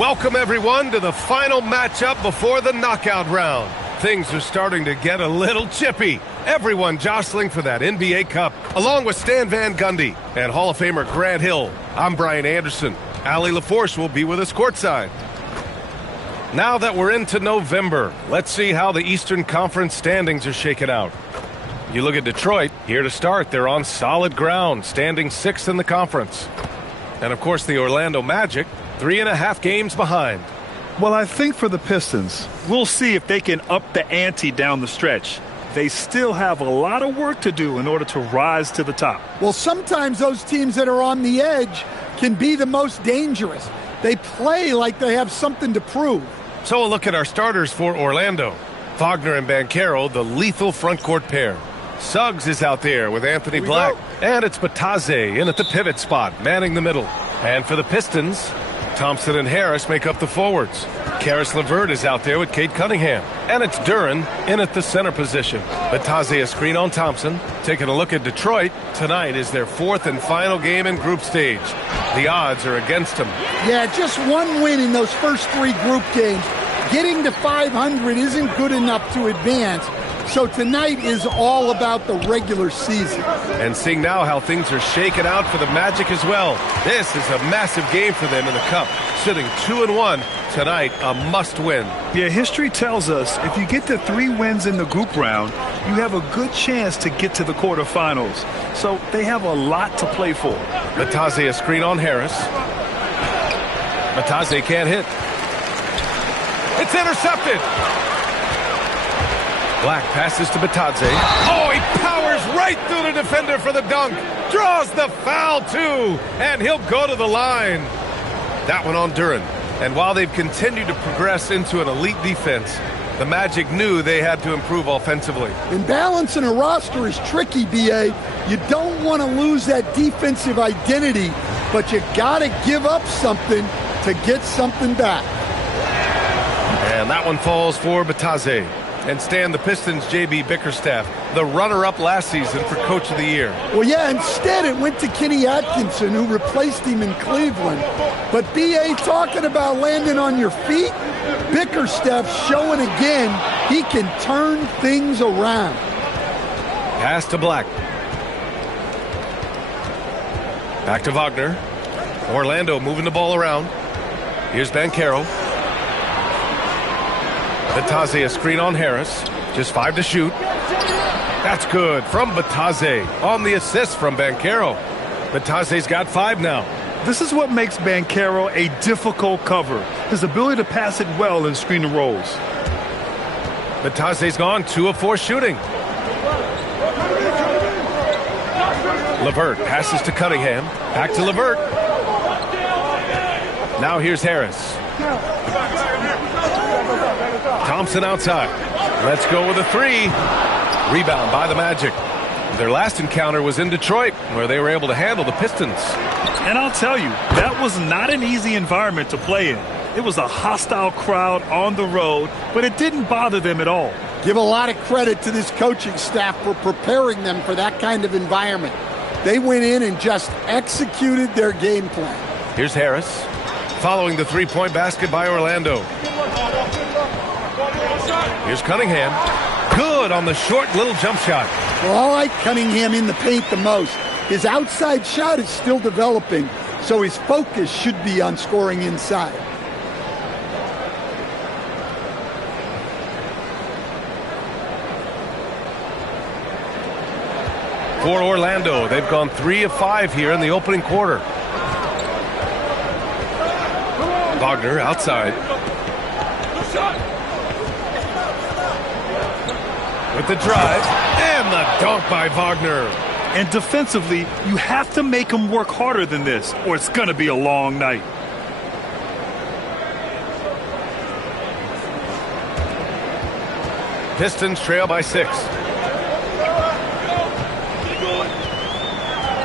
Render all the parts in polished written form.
Welcome, everyone, to the final matchup before the knockout round. Things are starting to get a little chippy. Everyone jostling for that NBA Cup, along with Stan Van Gundy and Hall of Famer Grant Hill. I'm Brian Anderson. Allie LaForce will be with us courtside. Now that we're into November, let's see how the Eastern Conference standings are shaken out. You look at Detroit, here to start. They're on solid ground, standing 6th in the conference. And, of course, the Orlando Magic, 3.5 games behind. Well, I think for the Pistons, we'll see if they can up the ante down the stretch. They still have a lot of work to do in order to rise to the top. Well, sometimes those teams that are on the edge can be the most dangerous. They play like they have something to prove. So a look at our starters for Orlando. Wagner and Banchero, the lethal front court pair. Suggs is out there with Anthony Black. And it's Bataze in at the pivot spot, manning the middle. And for the Pistons, Thompson and Harris make up the forwards. Karis LeVert is out there with Cade Cunningham. And it's Duren in at the center position. Bataze a screen on Thompson. Taking a look at Detroit, tonight is their 4th and final game in group stage. The odds are against them. Yeah, just one win in those first 3 group games. Getting to 500 isn't good enough to advance. So tonight is all about the regular season. And seeing now how things are shaken out for the Magic as well. This is a massive game for them in the Cup. Sitting 2-1 tonight, a must-win. Yeah, history tells us if you get to 3 wins in the group round, you have a good chance to get to the quarterfinals. So they have a lot to play for. Bataze a screen on Harris. Bataze can't hit. It's intercepted. Black passes to Bataze. Oh, he powers right through the defender for the dunk. Draws the foul, too. And he'll go to the line. That one on Duren. And while they've continued to progress into an elite defense, the Magic knew they had to improve offensively. And balancing a roster is tricky, B.A. You don't want to lose that defensive identity, but you got to give up something to get something back. And that one falls for Bataze. And Stan, the Pistons' J.B. Bickerstaff, the runner-up last season for Coach of the Year. Well, yeah, instead it went to Kenny Atkinson, who replaced him in Cleveland. But B.A. talking about landing on your feet, Bickerstaff showing again he can turn things around. Pass to Black. Back to Wagner. Orlando moving the ball around. Here's Banchero. Bataze a screen on Harris. Just 5 to shoot. That's good from Bataze on the assist from Banchero. Bataze's got 5 now. This is what makes Banchero a difficult cover. His ability to pass it well in screen and rolls. Bataze's gone 2 of 4 shooting. LeVert passes to Cunningham. Back to LeVert. Now here's Harris. Thompson outside. Let's go with a 3. Rebound by the Magic. Their last encounter was in Detroit, where they were able to handle the Pistons. And I'll tell you, that was not an easy environment to play in. It was a hostile crowd on the road, but it didn't bother them at all. Give a lot of credit to this coaching staff for preparing them for that kind of environment. They went in and just executed their game plan. Here's Harris, following the 3-point basket by Orlando. Here's Cunningham. Good on the short little jump shot. Well, I like Cunningham in the paint the most. His outside shot is still developing, so his focus should be on scoring inside. For Orlando, they've gone 3 of 5 here in the opening quarter. Wagner outside. With the drive, and the dunk by Wagner. And defensively, you have to make him work harder than this, or it's going to be a long night. Pistons trail by 6.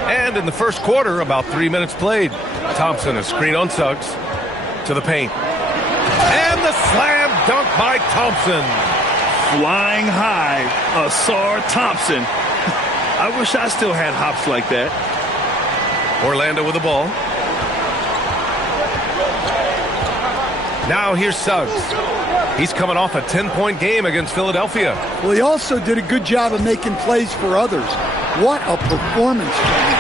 And in the first quarter, about 3 minutes played. Thompson, a screen on Suggs. To the paint. And the slam dunk by Thompson. Flying high, Asar Thompson. I wish I still had hops like that. Orlando with the ball. Now here's Suggs. He's coming off a 10-point game against Philadelphia. Well, he also did a good job of making plays for others. What a performance from him.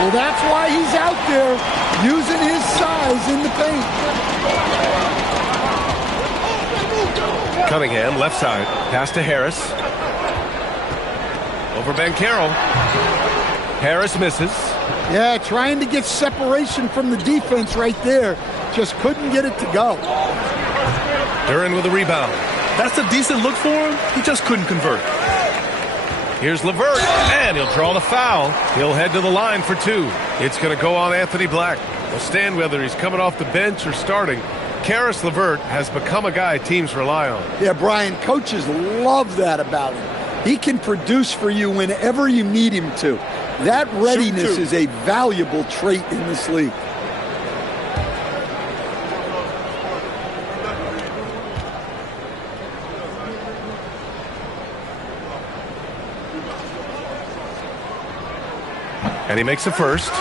Well, that's why he's out there using his size in the paint. Cunningham, left side. Pass to Harris. Over Banchero. Harris misses. Yeah, trying to get separation from the defense right there. Just couldn't get it to go. Duran with a rebound. That's a decent look for him. He just couldn't convert. Here's LeVert, and he'll draw the foul. He'll head to the line for two. It's going to go on Anthony Black. We'll stand whether he's coming off the bench or starting. Karis LeVert has become a guy teams rely on. Yeah, Brian, coaches love that about him. He can produce for you whenever you need him to. That readiness is a valuable trait in this league. And he makes a first.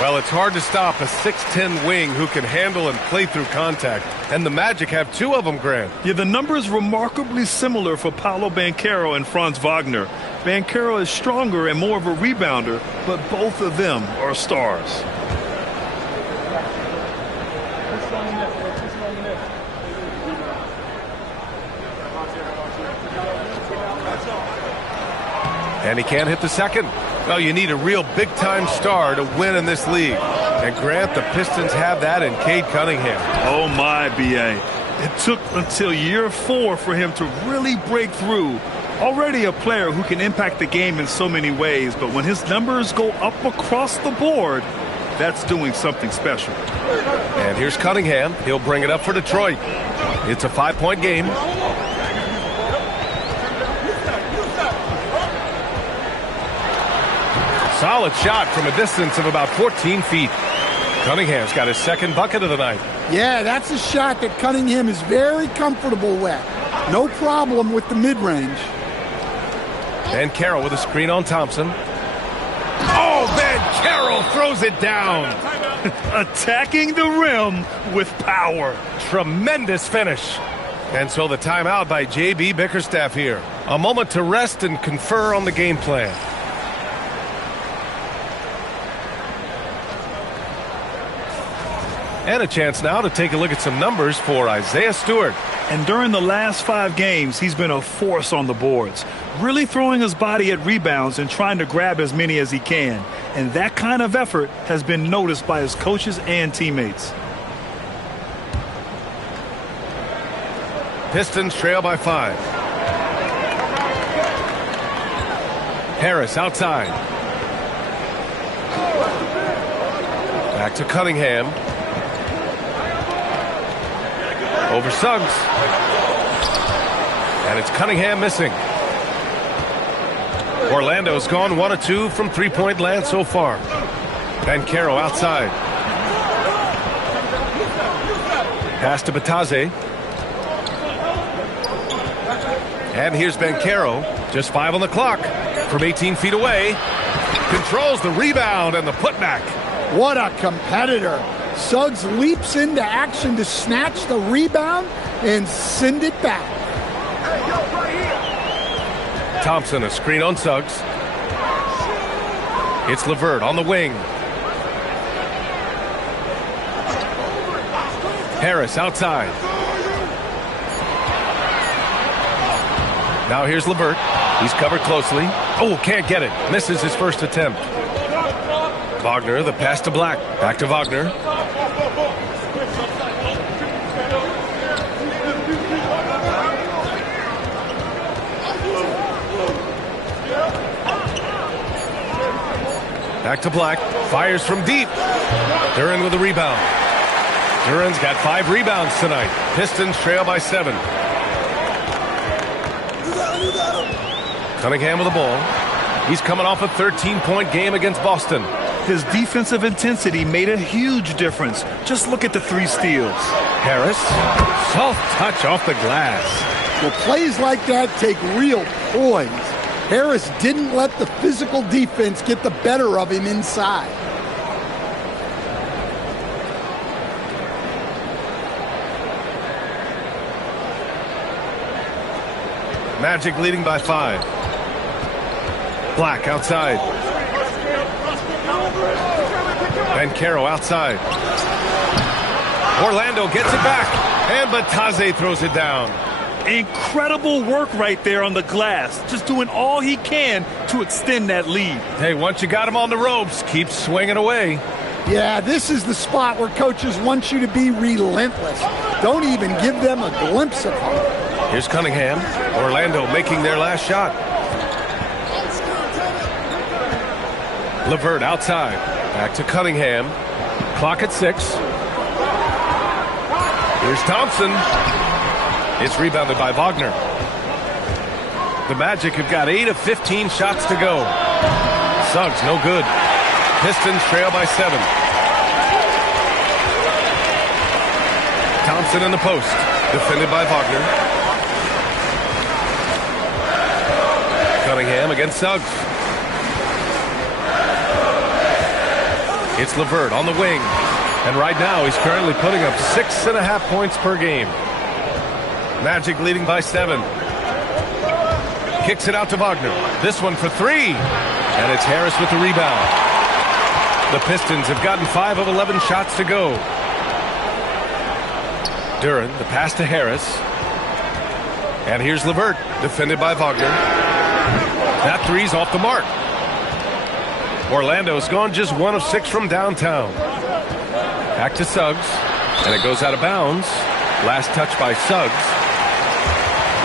Well, it's hard to stop a 6'10 wing who can handle and play through contact. And the Magic have two of them, Grant. Yeah, the numbers remarkably similar for Paolo Banchero and Franz Wagner. Banchero is stronger and more of a rebounder, but both of them are stars. And he can't hit the second. Well, you need a real big-time star to win in this league. And Grant, the Pistons have that in Cade Cunningham. Oh, my, B.A. It took until year 4 for him to really break through. Already a player who can impact the game in so many ways, but when his numbers go up across the board, that's doing something special. And here's Cunningham. He'll bring it up for Detroit. It's a 5-point game. Solid shot from a distance of about 14 feet. Cunningham's got his second bucket of the night. Yeah, that's a shot that Cunningham is very comfortable with. No problem with the mid-range. And Carroll with a screen on Thompson. Oh, man, Carroll throws it down. Attacking the rim with power. Tremendous finish. And so the timeout by J.B. Bickerstaff here. A moment to rest and confer on the game plan. And a chance now to take a look at some numbers for Isaiah Stewart. And during the last 5 games, he's been a force on the boards, really throwing his body at rebounds and trying to grab as many as he can. And that kind of effort has been noticed by his coaches and teammates. Pistons trail by 5. Harris outside. Back to Cunningham. Over Suggs. And it's Cunningham missing. Orlando's gone 1 of 2 from three-point land so far. Banchero outside. Pass to Batase. And here's Banchero. Just 5 on the clock. From 18 feet away. Controls the rebound and the putback. What a competitor. Suggs leaps into action to snatch the rebound and send it back. Thompson, a screen on Suggs. It's LeVert on the wing. Harris outside. Now here's LeVert. He's covered closely. Oh, can't get it. Misses his first attempt. Wagner, the pass to Black. Back to Wagner. Back to Black. Fires from deep. Duran with a rebound. Duran's got 5 rebounds tonight. Pistons trail by 7. Cunningham with the ball. He's coming off a 13-point game against Boston. His defensive intensity made a huge difference. Just look at the 3 steals. Harris, soft touch off the glass. Well, plays like that take real poise. Harris didn't let the physical defense get the better of him inside. Magic leading by 5. Black outside. Bancaro outside. Orlando gets it back, and Batase throws it down. Incredible work right there on the glass. Just doing all he can to extend that lead. Hey, once you got him on the ropes, keep swinging away. Yeah, this is the spot where coaches want you to be relentless. Don't even give them a glimpse of hope. Here's Cunningham. Orlando making their last shot. LeVert outside. Back to Cunningham. Clock at 6. Here's Thompson. It's rebounded by Wagner. The Magic have got 8 of 15 shots to go. Suggs, no good. Pistons trail by 7. Thompson in the post. Defended by Wagner. Cunningham against Suggs. It's LeVert on the wing. And right now he's currently putting up 6.5 points per game. Magic leading by 7. Kicks it out to Wagner. This one for 3. And it's Harris with the rebound. The Pistons have gotten 5 of 11 shots to go. Duren, the pass to Harris. And here's LeVert, defended by Wagner. That three's off the mark. Orlando's gone just 1 of 6 from downtown. Back to Suggs, and it goes out of bounds. Last touch by Suggs.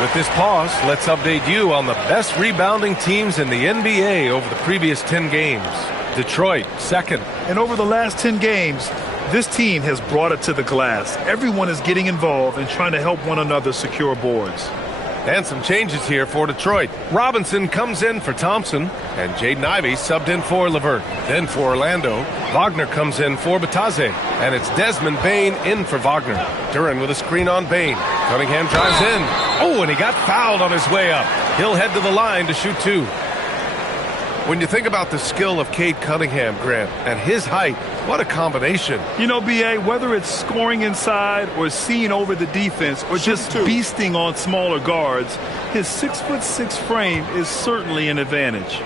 With this pause, let's update you on the best rebounding teams in the NBA over the previous 10 games. Detroit, second. And over the last 10 games, this team has brought it to the glass. Everyone is getting involved and trying to help one another secure boards. And some changes here for Detroit. Robinson comes in for Thompson, and Jaden Ivey subbed in for LeVert. Then for Orlando, Wagner comes in for Batase, and it's Desmond Bane in for Wagner. Duren with a screen on Bane. Cunningham drives in. Oh, and he got fouled on his way up. He'll head to the line to shoot 2. When you think about the skill of Cade Cunningham, Grant, and his height, what a combination. You know, B.A., whether it's scoring inside or seeing over the defense or just beasting on smaller guards, his 6'6" frame is certainly an advantage.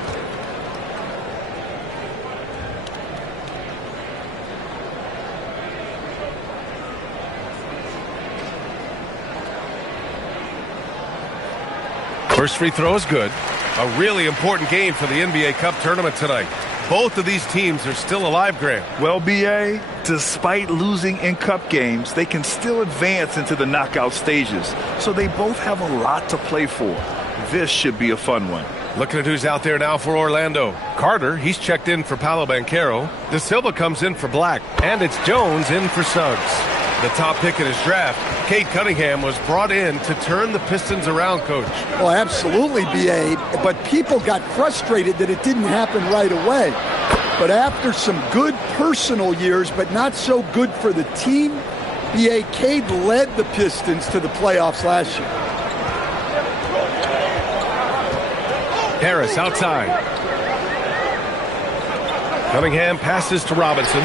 First free throw is good. A really important game for the NBA Cup tournament tonight. Both of these teams are still alive, Grant. Well, B.A., despite losing in cup games, they can still advance into the knockout stages. So they both have a lot to play for. This should be a fun one. Looking at who's out there now for Orlando. Carter, he's checked in for Paolo Banchero. De Silva comes in for Black. And it's Jones in for Suggs. The top pick in his draft, Cade Cunningham, was brought in to turn the Pistons around, Coach. Well, absolutely, B.A., but people got frustrated that it didn't happen right away. But after some good personal years, but not so good for the team, B.A., Cade led the Pistons to the playoffs last year. Harris outside. Cunningham passes to Robinson.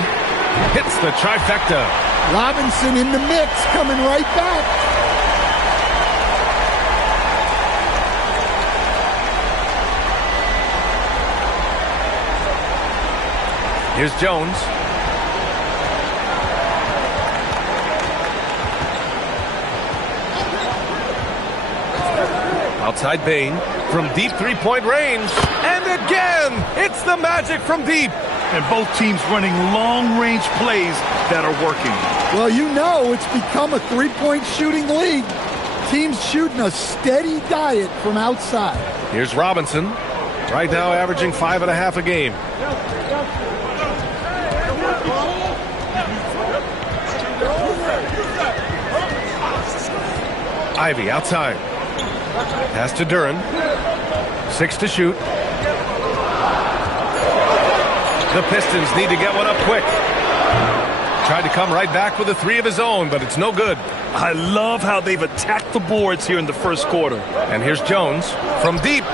Hits the trifecta. Robinson in the mix, coming right back. Here's Jones. Outside Bane from deep three-point range. And again, it's the Magic from deep. And both teams running long-range plays that are working. Well, you know it's become a three-point shooting league. Teams shooting a steady diet from outside. Here's Robinson, right now averaging 5.5 a game. Ivy outside. Pass to Duren. 6 to shoot. The Pistons need to get one up quick. Tried to come right back with a 3 of his own, but it's no good. I love how they've attacked the boards here in the first quarter. And here's Jones from deep.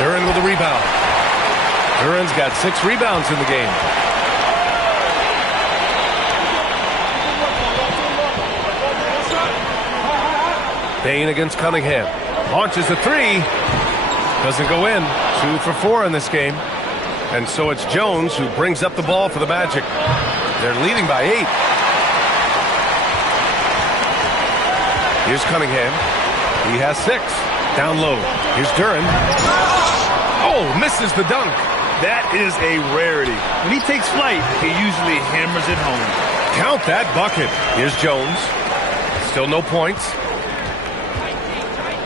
Duren with a rebound. Duren's got 6 rebounds in the game. Bane against Cunningham. Launches a three. Doesn't go in. 2 for 4 in this game. And so it's Jones who brings up the ball for the Magic. They're leading by 8. Here's Cunningham. He has 6. Down low. Here's Duren. Oh, misses the dunk. That is a rarity. When he takes flight, he usually hammers it home. Count that bucket. Here's Jones. Still no points.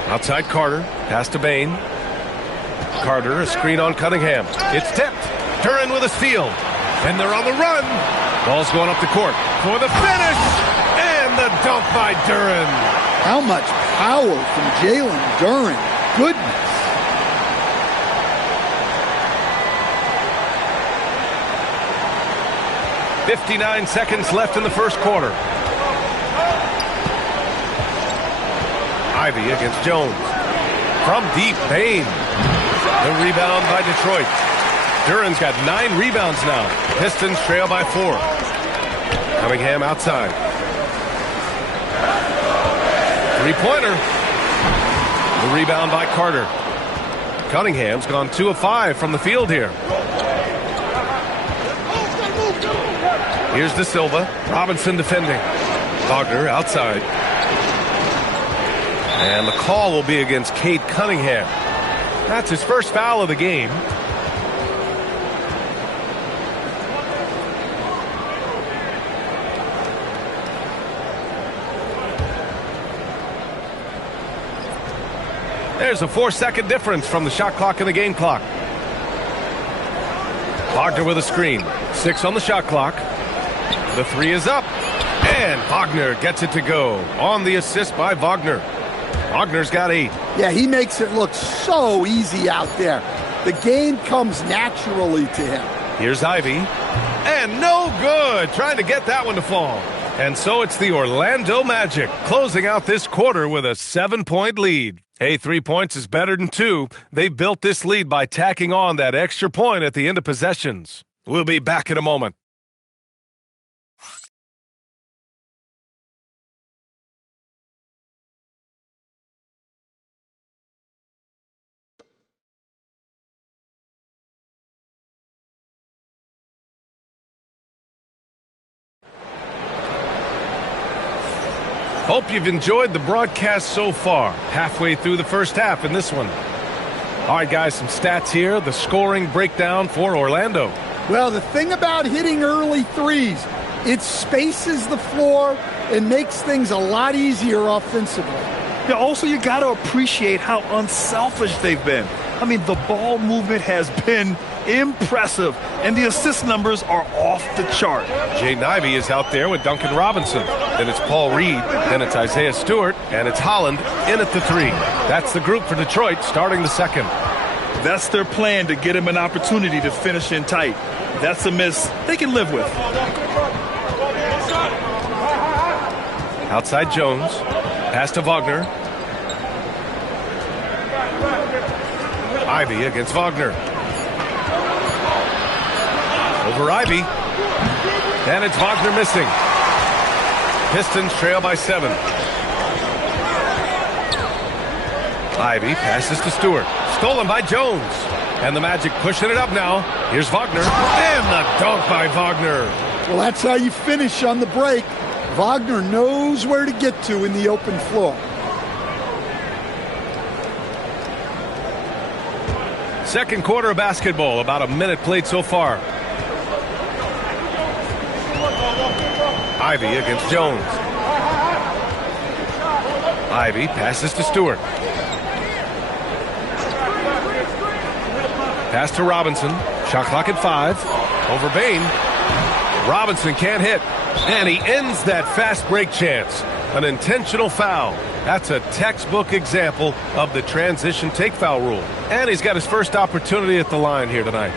Outside Carter. Pass to Bain. Carter, a screen on Cunningham. It's tipped. Duren with a steal. And they're on the run. Ball's going up the court for the finish. And the dunk by Duren. How much power from Jalen Duren. Goodness. .59 seconds left in the first quarter. Ivy against Jones. From deep, Bain. The rebound by Detroit. Duren's got 9 rebounds now. Pistons trail by 4. Cunningham outside. Three-pointer. The rebound by Carter. Cunningham's gone 2 of 5 from the field here. Here's De Silva. Robinson defending. Wagner outside. And the call will be against Cade Cunningham. That's his first foul of the game. There's a 4-second difference from the shot clock and the game clock. Wagner with a screen. 6 on the shot clock. The 3 is up. And Wagner gets it to go. On the assist by Wagner. Wagner's got 8. Yeah, he makes it look so easy out there. The game comes naturally to him. Here's Ivy. And no good. Trying to get that one to fall. And so it's the Orlando Magic closing out this quarter with a 7-point lead. Hey, 3 points is better than 2. They built this lead by tacking on that extra point at the end of possessions. We'll be back in a moment. Hope you've enjoyed the broadcast so far. Halfway through the first half in this one. All right, guys, some stats here. The scoring breakdown for Orlando. Well, the thing about hitting early threes, it spaces the floor and makes things a lot easier offensively. Yeah, also, you got to appreciate how unselfish they've been. I mean, the ball movement has been impressive, and the assist numbers are off the chart. Jaden Ivey is out there with Duncan Robinson. Then it's Paul Reed. Then it's Isaiah Stewart. And it's Holland in at the 3. That's the group for Detroit starting the second. That's their plan, to get him an opportunity to finish in tight. That's a miss they can live with. Outside Jones. Pass to Wagner. Ivy against Wagner. Over Ivy. And it's Wagner missing. Pistons trail by 7. Ivy passes to Stewart. Stolen by Jones. And the Magic pushing it up now. Here's Wagner. And the dunk by Wagner. Well, that's how you finish on the break. Wagner knows where to get to in the open floor. Second quarter of basketball. About a minute played so far. Ivy against Jones. Ivy passes to Stewart. Pass to Robinson. Shot clock at 5. Over Bain. Robinson can't hit. And he ends that fast break chance. An intentional foul. That's a textbook example of the transition take foul rule. And he's got his first opportunity at the line here tonight.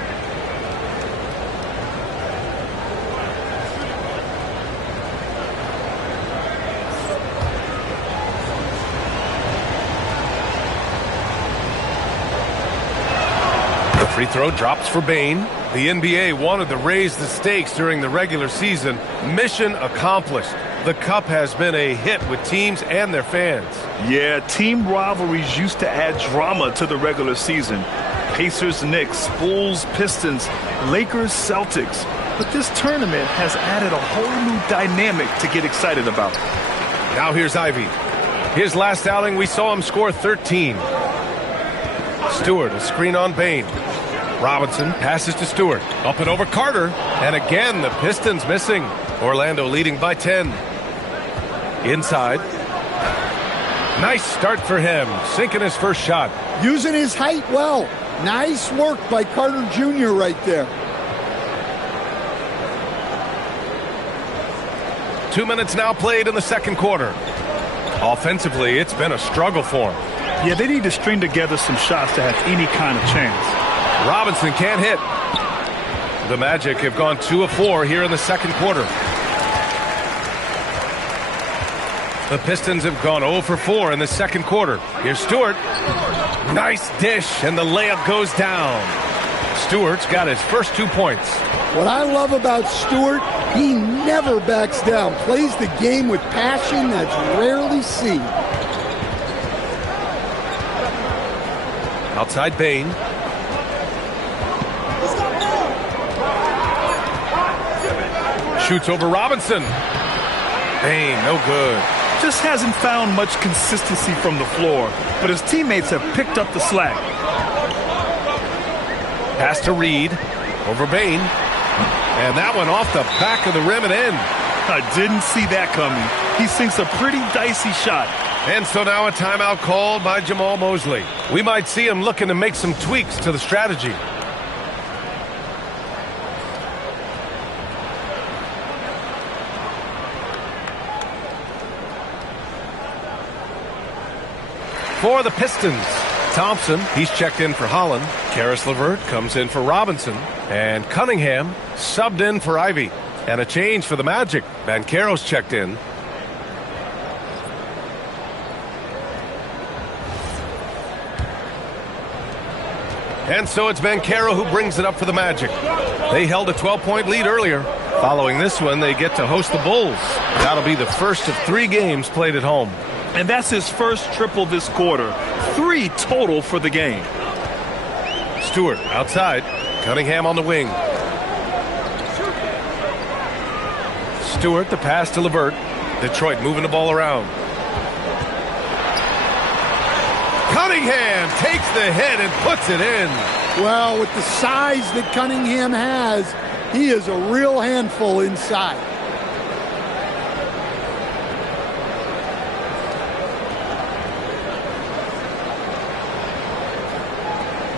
The free throw drops for Bain. The NBA wanted to raise the stakes during the regular season. Mission accomplished. the Cup has been a hit with teams and their fans. Yeah, team rivalries used to add drama to the regular season. Pacers, Knicks, Bulls, Pistons, Lakers, Celtics. But this tournament has added a whole new dynamic to get excited about. Now here's Ivy. His last outing, we saw him score 13. Stewart, a screen on Bain. Robinson passes to Stewart. Up and over Carter. And again, the Pistons missing. Orlando leading by 10. Inside. Nice start for him. Sinking his first shot. Using his height well. Nice work by Carter Jr. right there. 2 minutes now played in the second quarter. Offensively, it's been a struggle for him. Yeah, they need to string together some shots to have any kind of chance. Robinson can't hit. The Magic have gone 2 of 4 here in the second quarter. The Pistons have gone 0 for 4 in the second quarter. Here's Stewart. Nice dish, and the layup goes down. Stewart's got his first 2 points. What I love about Stewart, he never backs down. Plays the game with passion that's rarely seen. Outside Bain. Shoots over Robinson. Bain, no good. Just hasn't found much consistency from the floor, but his teammates have picked up the slack. Pass to Reed. Over Bain. And that one off the back of the rim and in. I didn't see that coming. He sinks a pretty dicey shot. And so now a timeout called by Jamal Mosley. We might see him looking to make some tweaks to the strategy. For the Pistons, Thompson, he's checked in for Holland. Karis LeVert comes in for Robinson. And Cunningham subbed in for Ivy. And a change for the Magic. Banchero's checked in. And so it's Banchero who brings it up for the Magic. They held a 12-point lead earlier. Following this one, they get to host the Bulls. That'll be the first of 3 games played at home. And that's his first triple this quarter. 3 total for the game. Stewart outside. Cunningham on the wing. Stewart, the pass to LeVert. Detroit moving the ball around. Cunningham takes the hit and puts it in. Well, with the size that Cunningham has, he is a real handful inside.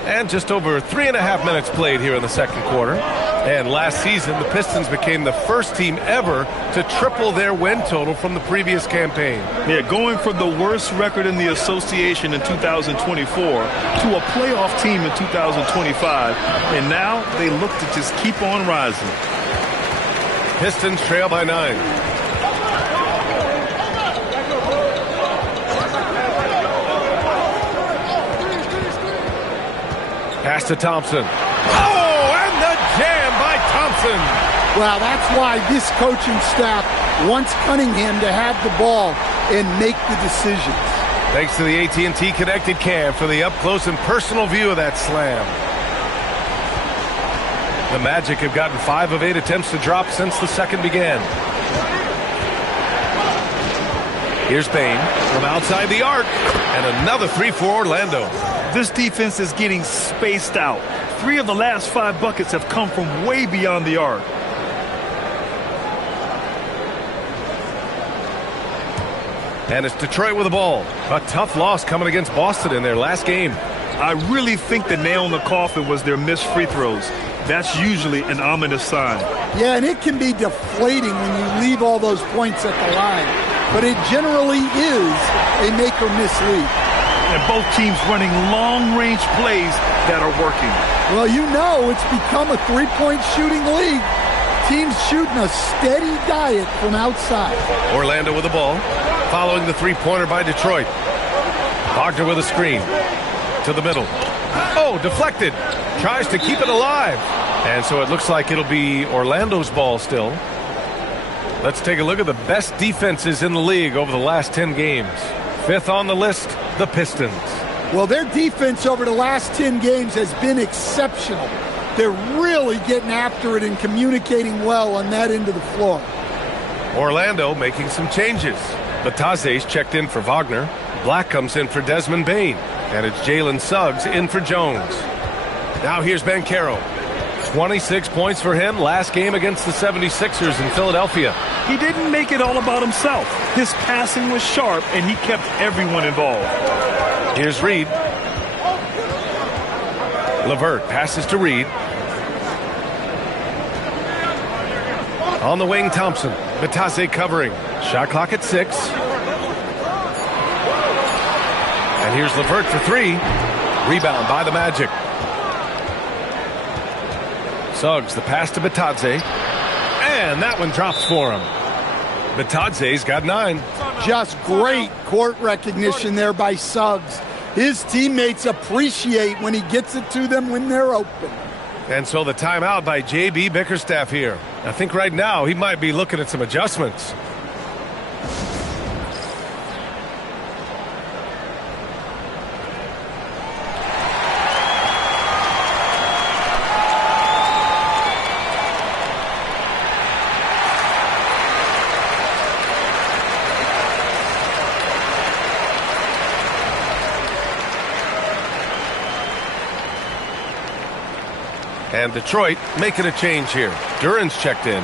And just over 3.5 minutes played here in the second quarter. And last season, the Pistons became the first team ever to triple their win total from the previous campaign. Yeah, going from the worst record in the association in 2024 to a playoff team in 2025. And now they look to just keep on rising. Pistons trail by 9. Pass to Thompson. Oh, and the jam by Thompson. Well, that's why this coaching staff wants Cunningham to have the ball and make the decisions. Thanks to the AT&T Connected Cam for the up-close and personal view of that slam. The Magic have gotten 5 of 8 attempts to drop since the second began. Here's Bain from outside the arc. And another 3 for Orlando. This defense is getting spaced out. 3 of the last 5 buckets have come from way beyond the arc. And it's Detroit with the ball. A tough loss coming against Boston in their last game. I really think the nail in the coffin was their missed free throws. That's usually an ominous sign. Yeah, and it can be deflating when you leave all those points at the line. But it generally is a make-or-miss lead. And both teams running long-range plays that are working. Well, you know it's become a 3-point shooting league. Teams shooting a steady diet from outside. Orlando with the ball, following the 3-pointer by Detroit. Wagner with a screen. To the middle. Oh, deflected. Tries to keep it alive. And so it looks like it'll be Orlando's ball still. Let's take a look at the best defenses in the league over the last 10 games. Fifth on the list, the Pistons. Well, their defense over the last 10 games has been exceptional. They're really getting after it and communicating well on that end of the floor. Orlando making some changes. Bataze's checked in for Wagner. Black comes in for Desmond Bane. And it's Jalen Suggs in for Jones. Now here's Banchero. 26 points for him last game against the 76ers in Philadelphia. He didn't make it all about himself. His passing was sharp, and he kept everyone involved. Here's Reed. LeVert passes to Reed. On the wing, Thompson. Bataze covering. Shot clock at 6. And here's LeVert for 3. Rebound by the Magic. Suggs, the pass to Bataze. And that one drops for him. Bataze's got 9. Just great court recognition there by Suggs. His teammates appreciate when he gets it to them when they're open. And so the timeout by J.B. Bickerstaff here. I think right now he might be looking at some adjustments. And Detroit making a change here. Duran's checked in.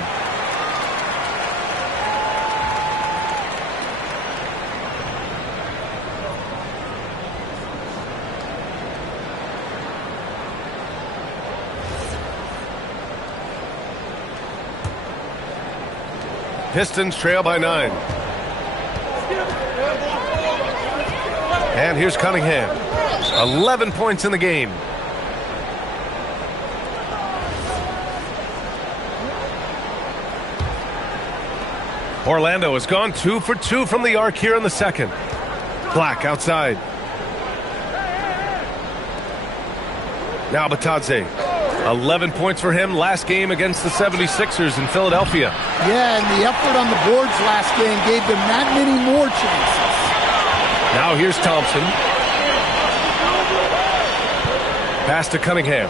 Pistons trail by 9. And here's Cunningham. 11 points in the game. Orlando has gone 2 for 2 from the arc here in the second. Black outside. Now Bataze. 11 points for him last game against the 76ers in Philadelphia. Yeah, and the effort on the boards last game gave them that many more chances. Now here's Thompson. Pass to Cunningham.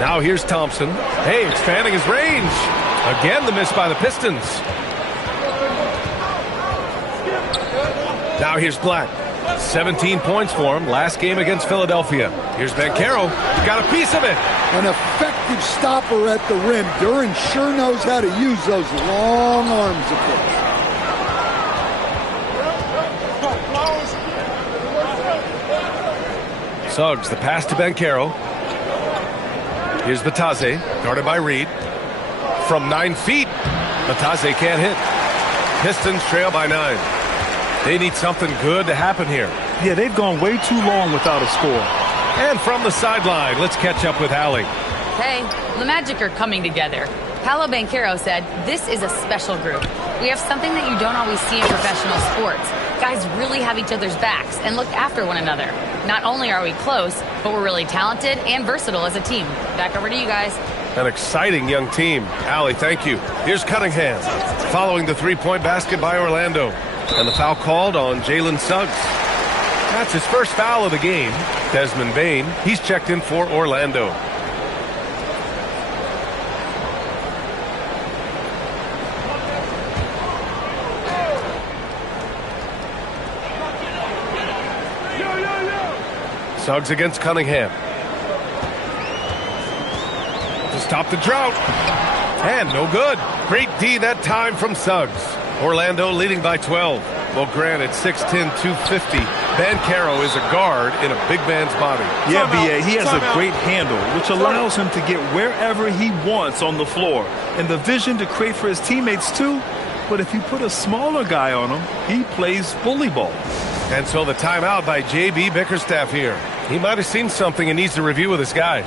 Now here's Thompson. Hey, expanding his range. Again, the miss by the Pistons. Now here's Black. 17 points for him last game against Philadelphia. Here's Banchero. Got a piece of it. An effective stopper at the rim. Duran sure knows how to use those long arms of his. Suggs, the pass to Banchero. Here's Bataze, guarded by Reed. From 9 feet, Bataze can't hit. Pistons trail by 9. They need something good to happen here. Yeah, they've gone way too long without a score. And from the sideline, let's catch up with Allie. Hey, the Magic are coming together. Paolo Banchero said, "This is a special group. We have something that you don't always see in professional sports. Guys really have each other's backs and look after one another. Not only are we close, but we're really talented and versatile as a team." Back over to you guys. An exciting young team. Allie, thank you. Here's Cunningham, following the three-point basket by Orlando. And the foul called on Jalen Suggs. That's his first foul of the game. Desmond Bane, he's checked in for Orlando. Suggs against Cunningham. To stop the drought. And no good. Great D that time from Suggs. Orlando leading by 12. Well, granted, 6'10", 250. Banchero is a guard in a big man's body. Yeah, B.A., he has a great handle, which allows him to get wherever he wants on the floor. And the vision to create for his teammates, too. But if you put a smaller guy on him, he plays bully ball. And so the timeout by J.B. Bickerstaff here. He might have seen something and needs to review with his guys.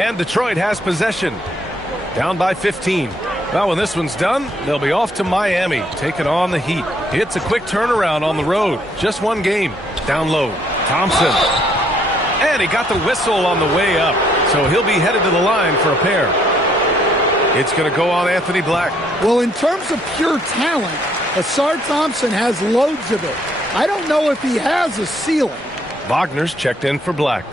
And Detroit has possession. Down by 15. Well, when this one's done, they'll be off to Miami, taking on the Heat. It's a quick turnaround on the road. Just one game. Down low. Thompson. And he got the whistle on the way up. So he'll be headed to the line for a pair. It's going to go on Anthony Black. Well, in terms of pure talent, Asar Thompson has loads of it. I don't know if he has a ceiling. Wagner's checked in for Black.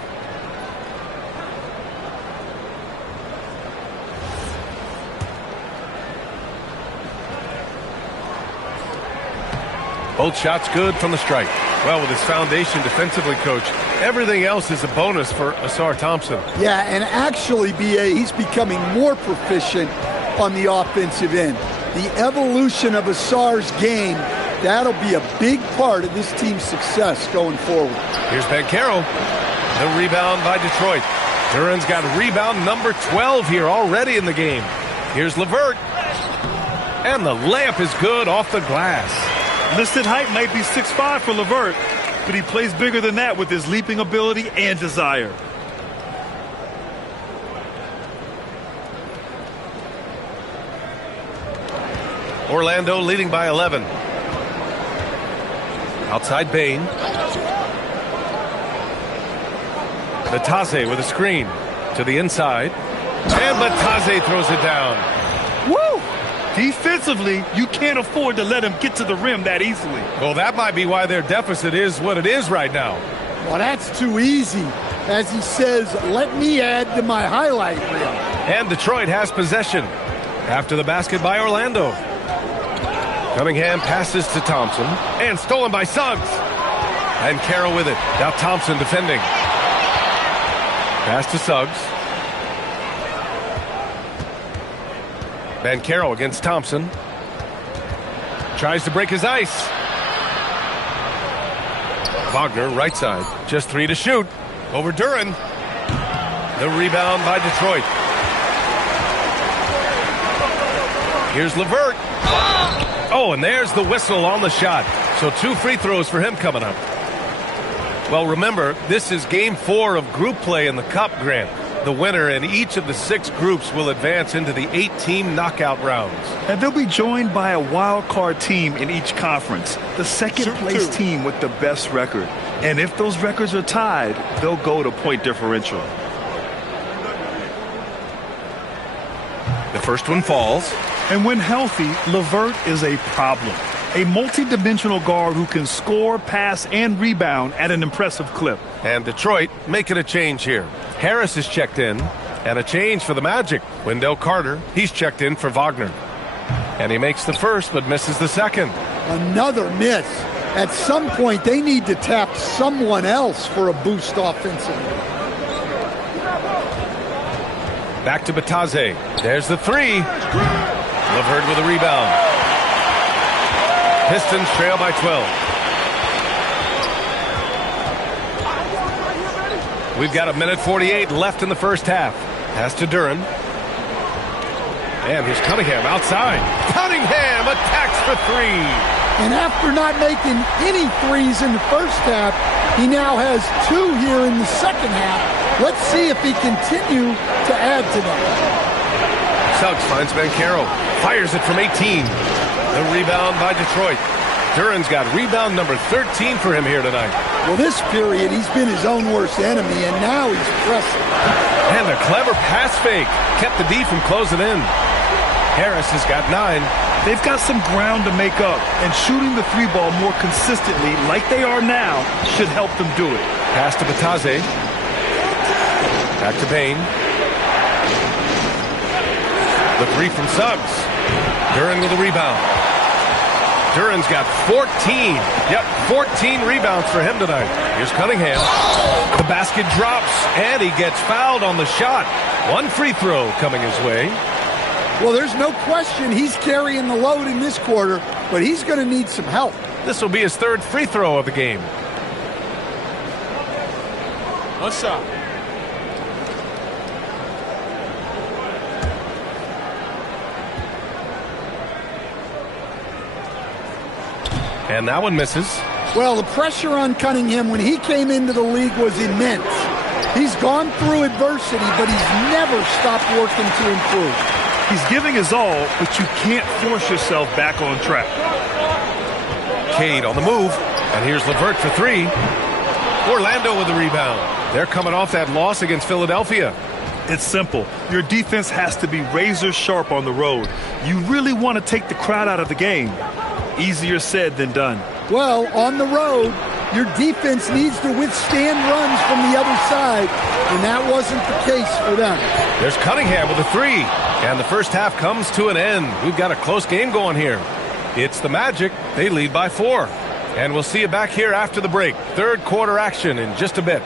Both shots good from the strike. Well, with his foundation defensively, Coach, everything else is a bonus for Asar Thompson. Yeah, and actually, B.A., he's becoming more proficient on the offensive end. The evolution of Asar's game, that'll be a big part of this team's success going forward. Here's Banchero. The rebound by Detroit. Duran's got rebound number 12 here already in the game. Here's LeVert. And the layup is good off the glass. Listed height might be 6'5" for LeVert, but he plays bigger than that with his leaping ability and desire. Orlando leading by 11. Outside Bain. Batase with a screen to the inside. And Batase throws it down. Woo! Defensively, you can't afford to let him get to the rim that easily. Well, that might be why their deficit is what it is right now. Well, that's too easy. As he says, let me add to my highlight reel. And Detroit has possession after the basket by Orlando. Cunningham passes to Thompson. And stolen by Suggs. And Carroll with it. Now Thompson defending. Pass to Suggs. Banchero against Thompson. Tries to break his ice. Wagner, right side. Just 3 to shoot. Over Duran. The rebound by Detroit. Here's LeVert. Oh, and there's the whistle on the shot. So 2 free throws for him coming up. Well, remember, this is game 4 of group play in the Cup, Grant. The winner in each of the 6 groups will advance into the 8-team knockout rounds. And they'll be joined by a wild card team in each conference, the second place team with the best record. And if those records are tied, they'll go to point differential. The first one falls. And when healthy, LeVert is a problem. A multi-dimensional guard who can score, pass, and rebound at an impressive clip. And Detroit making a change here. Harris is checked in, and a change for the Magic. Wendell Carter, he's checked in for Wagner. And he makes the first, but misses the second. Another miss. At some point, they need to tap someone else for a boost offensively. Back to Batase. There's the 3. LeVert with a rebound. Pistons trail by 12. We've got 1:48 left in the first half. Pass to Duran. And here's Cunningham outside. Cunningham attacks for 3. And after not making any threes in the first half, he now has 2 here in the second half. Let's see if he continue to add to that. Suggs finds Banchero. Fires it from 18. The rebound by Detroit. Duran's got rebound number 13 for him here tonight. Well, this period, he's been his own worst enemy, and now he's pressing. And a clever pass fake. Kept the D from closing in. Harris has got 9. They've got some ground to make up, and shooting the 3 ball more consistently like they are now should help them do it. Pass to Batase. Back to Bain. The 3 from Suggs. Duran with a rebound. Duran's got 14. Yep, 14 rebounds for him tonight. Here's Cunningham. The basket drops, and he gets fouled on the shot. 1 free throw coming his way. Well, there's no question he's carrying the load in this quarter, but he's going to need some help. This will be his 3rd free throw of the game. What's up? And that one misses. Well, the pressure on Cunningham when he came into the league was immense. He's gone through adversity, but he's never stopped working to improve. He's giving his all, but you can't force yourself back on track. Cade on the move, and here's LeVert for three. Orlando with the rebound. They're coming off that loss against Philadelphia. It's simple. Your defense has to be razor sharp on the road. You really want to take the crowd out of the game. Easier said than done. Well, on the road, your defense needs to withstand runs from the other side, and that wasn't the case for them. There's Cunningham with a three, and the first half comes to an end. We've got a close game going here. It's the Magic. They lead by 4. And we'll see you back here after the break. Third quarter action in just a bit.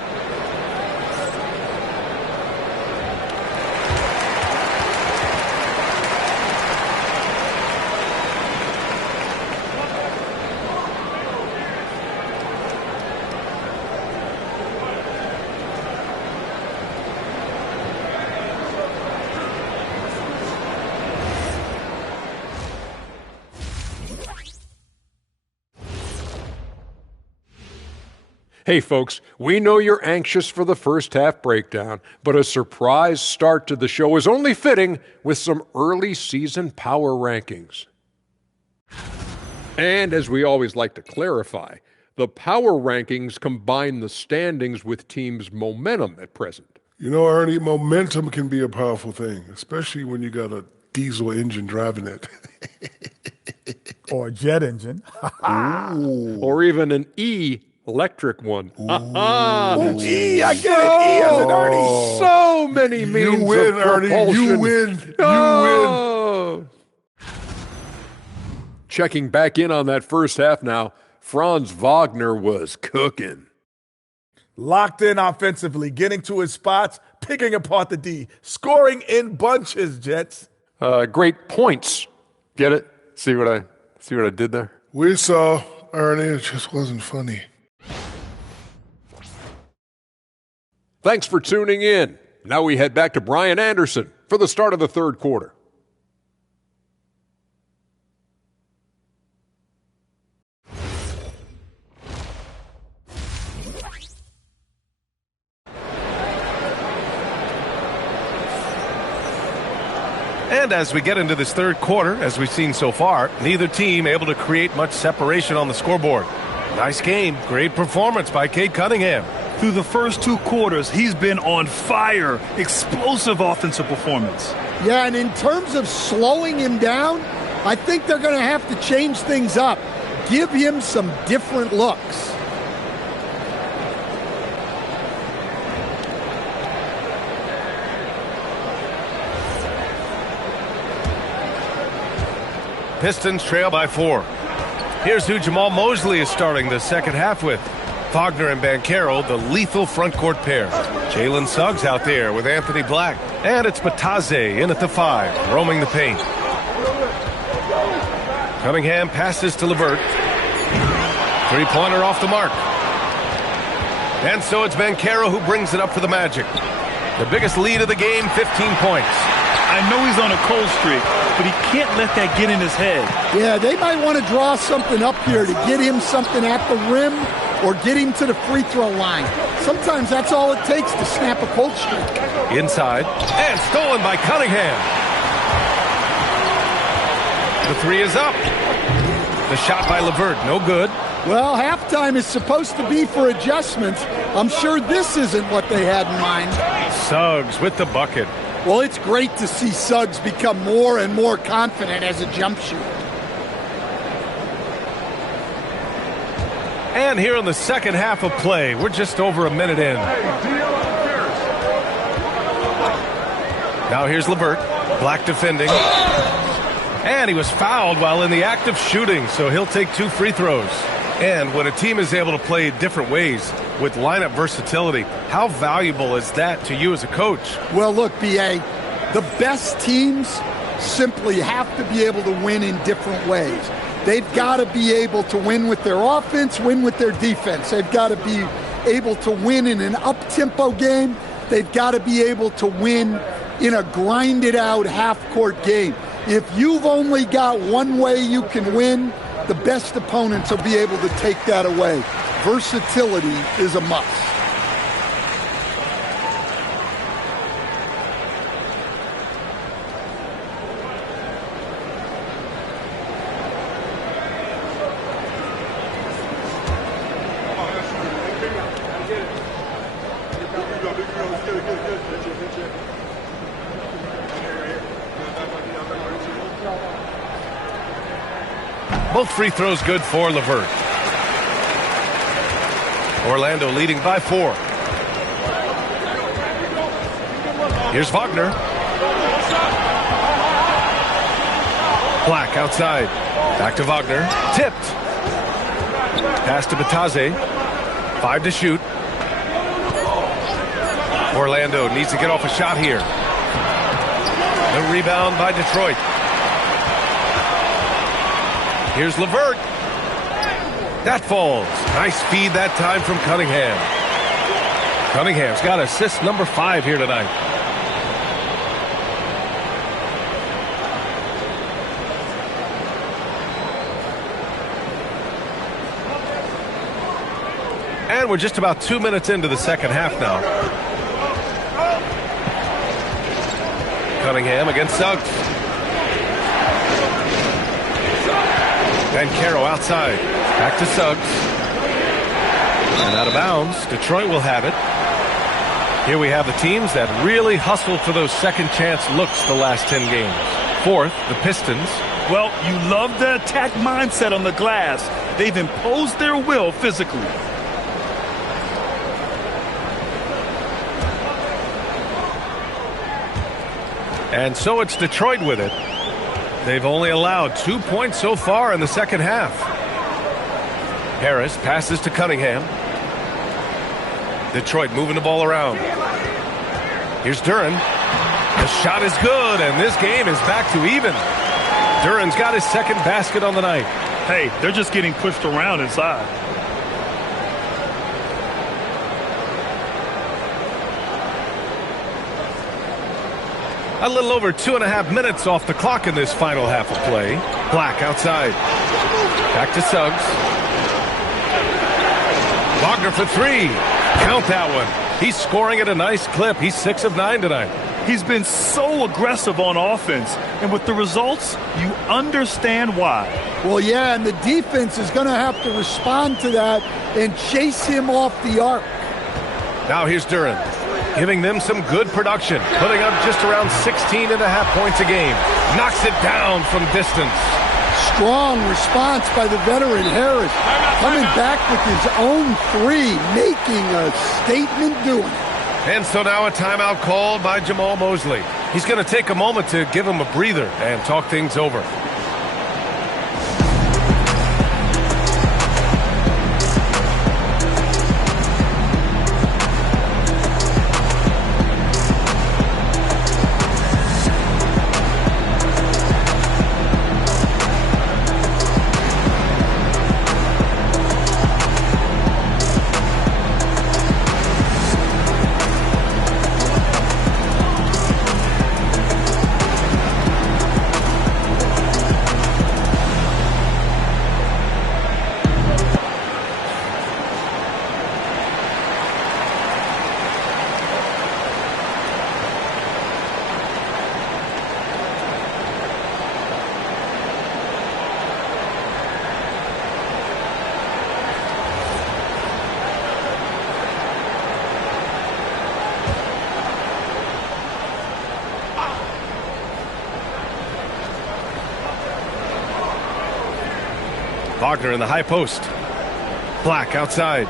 Hey folks, we know you're anxious for the first half breakdown, but a surprise start to the show is only fitting with some early season power rankings. And as we always like to clarify, the power rankings combine the standings with teams' momentum at present. You know, Ernie, momentum can be a powerful thing, especially when you got a diesel engine driving it. Or a jet engine. Or even an electric one. Oh, E, I get it. E as in Ernie. So many means You win, of Ernie. propulsion. You win. Oh. Checking back in on that first half now, Franz Wagner was cooking. Locked in offensively, getting to his spots, picking apart the D, scoring in bunches, Jets. Great points. Get it? See what I did there? We saw, Ernie. It just wasn't funny. Thanks for tuning in. Now we head back to Brian Anderson for the start of the third quarter. And as we get into this third quarter, as we've seen so far, neither team able to create much separation on the scoreboard. Nice game. Great performance by Cade Cunningham. Through the first 2 quarters, he's been on fire. Explosive offensive performance. Yeah, and in terms of slowing him down, I think they're going to have to change things up. Give him some different looks. Pistons trail by 4. Here's who Jamal Mosley is starting the second half with. Wagner and Banchero, the lethal front court pair. Jalen Suggs out there with Anthony Black. And it's Bataze in at the 5, roaming the paint. Cunningham passes to LeVert. Three-pointer off the mark. And so it's Banchero who brings it up for the Magic. The biggest lead of the game, 15 points. I know he's on a cold streak, but he can't let that get in his head. Yeah, they might want to draw something up here to get him something at the rim or get him to the free throw line. Sometimes that's all it takes to snap a cold streak. Inside, and stolen by Cunningham. The 3 is up. The shot by LeVert, no good. Well, halftime is supposed to be for adjustments. I'm sure this isn't what they had in mind. Suggs with the bucket. Well, it's great to see Suggs become more and more confident as a jump shooter. And here in the second half of play, we're just over a minute in. Now here's LeVert, Black defending. And he was fouled while in the act of shooting, so he'll take 2 free throws. And when a team is able to play different ways with lineup versatility, how valuable is that to you as a coach? Well, look, B.A., the best teams simply have to be able to win in different ways. They've got to be able to win with their offense, win with their defense. They've got to be able to win in an up-tempo game. They've got to be able to win in a grinded-out half-court game. If you've only got one way you can win, the best opponents will be able to take that away. Versatility is a must. Both free throws good for LeVert. Orlando leading by 4. Here's Wagner. Black outside. Back to Wagner. Tipped. Pass to Bataze. 5 to shoot. Orlando needs to get off a shot here. The rebound by Detroit. Here's LeVert. That falls. Nice feed that time from Cunningham. Cunningham's got assist number 5 here tonight. And we're just about 2 minutes into the second half now. Cunningham against Suggs. Caro outside. Back to Suggs. And out of bounds. Detroit will have it. Here we have the teams that really hustled for those second chance looks the last 10 games. Fourth, the Pistons. Well, you love the attack mindset on the glass. They've imposed their will physically. And so it's Detroit with it. They've only allowed 2 points so far in the second half. Harris passes to Cunningham. Detroit moving the ball around. Here's Duren. The shot is good, and this game is back to even. Duren's got his second basket on the night. Hey, they're just getting pushed around inside. A little over 2.5 minutes off the clock in this final half of play. Black outside. Back to Suggs. Wagner for 3. Count that one. He's scoring at a nice clip. He's 6 of 9 tonight. He's been so aggressive on offense, and with the results, you understand why. Well, yeah, and the defense is going to have to respond to that and chase him off the arc. Now here's Duren, giving them some good production, putting up just around 16.5 points a game. Knocks it down from distance. Strong response by the veteran Harris, coming back with his own 3, making a statement doing it. And so now a timeout called by Jamal Mosley. He's going to take a moment to give him a breather and talk things over. Wagner in the high post. Black outside.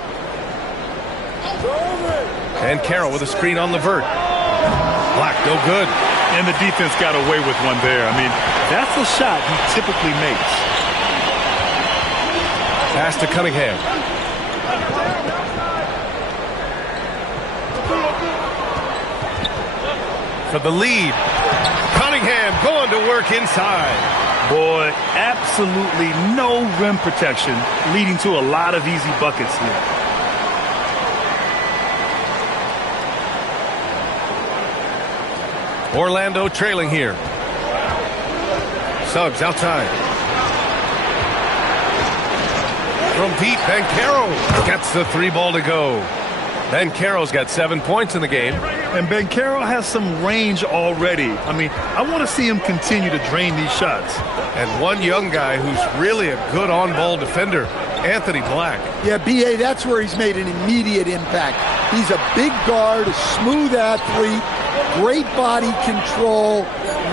And Carroll with a screen on LeVert. Black, no good. And the defense got away with one there. I mean, that's a shot he typically makes. Pass to Cunningham. For the lead. Cunningham going to work inside. Boy, absolutely no rim protection, leading to a lot of easy buckets here. Orlando trailing here. Suggs outside. From deep, Banchero gets the 3 ball to go. Banchero's got 7 points in the game. And Banchero has some range already. I mean, I want to see him continue to drain these shots. And one young guy who's really a good on-ball defender, Anthony Black. Yeah, B.A., that's where he's made an immediate impact. He's a big guard, a smooth athlete, great body control,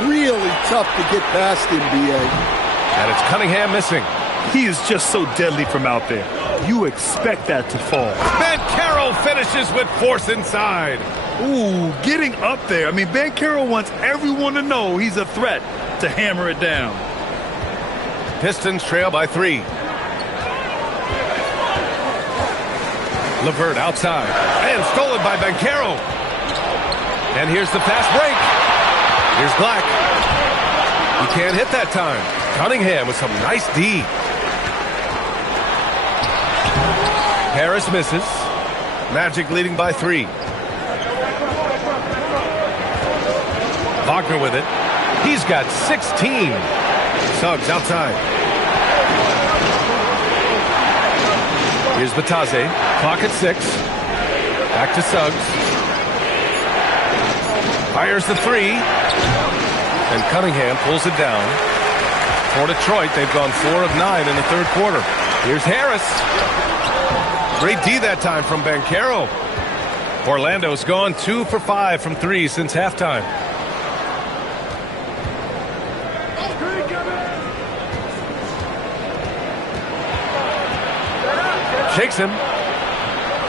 really tough to get past him, B.A. And it's Cunningham missing. He is just so deadly from out there. You expect that to fall. Banchero finishes with force inside. Ooh, getting up there. I mean, Banchero wants everyone to know he's a threat to hammer it down. Pistons trail by 3. LeVert outside. And stolen by Banchero. And here's the fast break. Here's Black. He can't hit that time. Cunningham with some nice D. Harris misses. Magic leading by 3. Wagner with it. He's got 16. Suggs outside. Here's Batase. Clock at 6. Back to Suggs. Fires the 3. And Cunningham pulls it down. For Detroit, they've gone 4 of 9 in the third quarter. Here's Harris. Great D that time from Banchero. Orlando's gone 2 for 5 from 3 since halftime. Shakes him.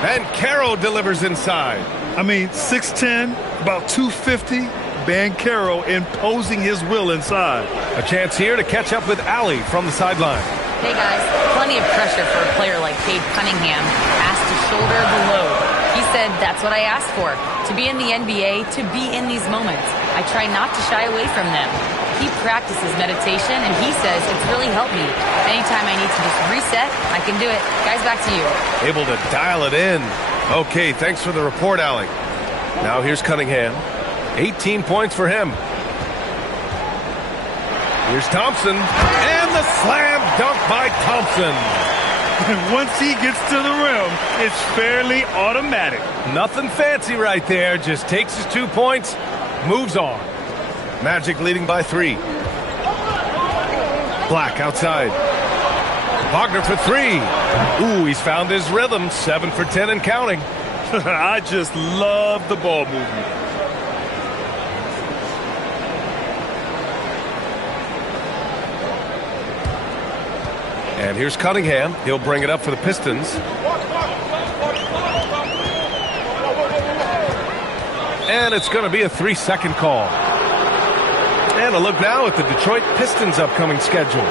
Banchero delivers inside. I mean, 6'10", about 250. Banchero imposing his will inside. A chance here to catch up with Allie from the sideline. Hey guys, plenty of pressure for a player like Cade Cunningham, asked to shoulder the load. He said, that's what I asked for, to be in the NBA, to be in these moments. I try not to shy away from them. He practices meditation, and he says it's really helped me. Anytime I need to just reset, I can do it. Guys, back to you. Able to dial it in. Okay, thanks for the report, Allie. Now here's Cunningham. 18 points for him. Here's Thompson. And the slam dunk by Thompson. And once he gets to the rim, it's fairly automatic. Nothing fancy right there. Just takes his 2 points, moves on. Magic leading by 3. Black outside. Wagner for 3. Ooh, he's found his rhythm. 7 for 10 and counting. I just love the ball movement. And here's Cunningham. He'll bring it up for the Pistons. And it's going to be a 3-second call. And a look now at the Detroit Pistons' upcoming schedule.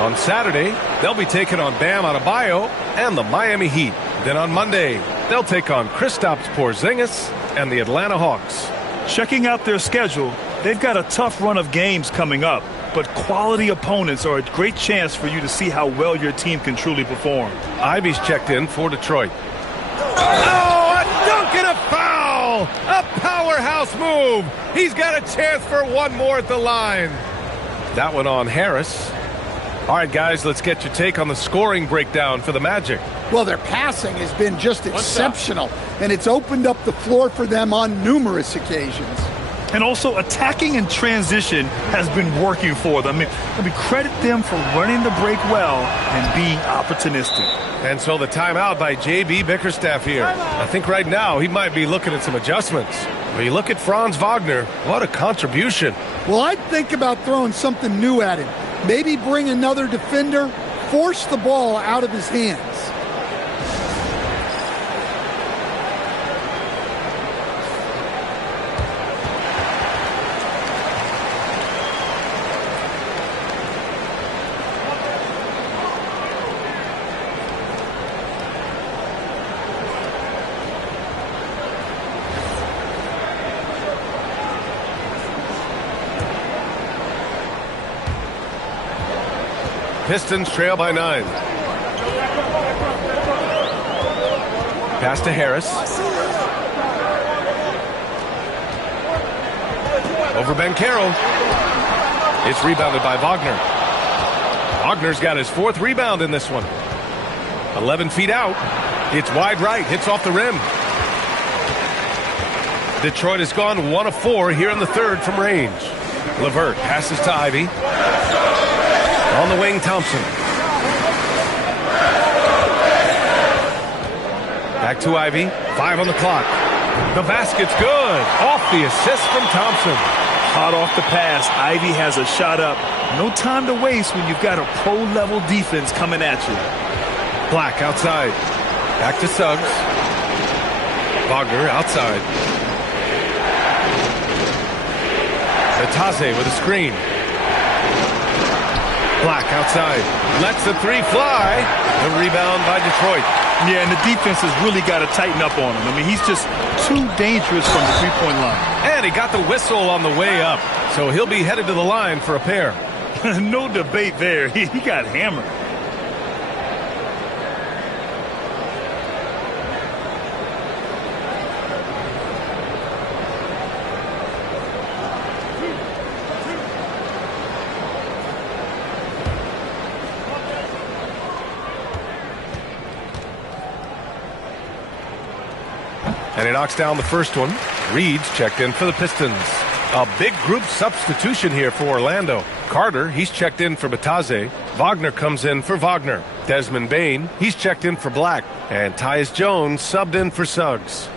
On Saturday, they'll be taking on Bam Adebayo and the Miami Heat. Then on Monday, they'll take on Kristaps Porzingis and the Atlanta Hawks. Checking out their schedule, they've got a tough run of games coming up, but quality opponents are a great chance for you to see how well your team can truly perform. Ivy's checked in for Detroit. Oh, a dunk and a foul! A powerhouse move! He's got a chance for one more at the line. That one on Harris. All right, guys, let's get your take on the scoring breakdown for the Magic. Well, their passing has been just exceptional, and it's opened up the floor for them on numerous occasions. And also, attacking in transition has been working for them. I mean, credit them for running the break well and being opportunistic. And so the timeout by J.B. Bickerstaff here. I think right now he might be looking at some adjustments. When you look at Franz Wagner, what a contribution. Well, I'd think about throwing something new at him. Maybe bring another defender, force the ball out of his hands. Pistons trail by 9. Pass to Harris. Over Banchero. It's rebounded by Wagner. Wagner's got his 4th rebound in this one. 11 feet out. It's wide right. Hits off the rim. Detroit has gone 1 of 4 here in the third from range. LeVert passes to Ivy. On the wing, Thompson. Back to Ivy. 5 on the clock. The basket's good. Off the assist from Thompson. Hot off the pass. Ivy has a shot up. No time to waste when you've got a pro-level defense coming at you. Black outside. Back to Suggs. Wagner outside. Atase with a screen. Black outside. Lets the three fly. The rebound by Detroit. Yeah, and the defense has really got to tighten up on him. I mean, he's just too dangerous from the three-point line. And he got the whistle on the way up. So he'll be headed to the line for a pair. No debate there. He got hammered. And he knocks down the first one. Reed's checked in for the Pistons. A big group substitution here for Orlando. Carter, he's checked in for Batase. Wagner comes in for Wagner. Desmond Bane, he's checked in for Black. And Tyus Jones subbed in for Suggs.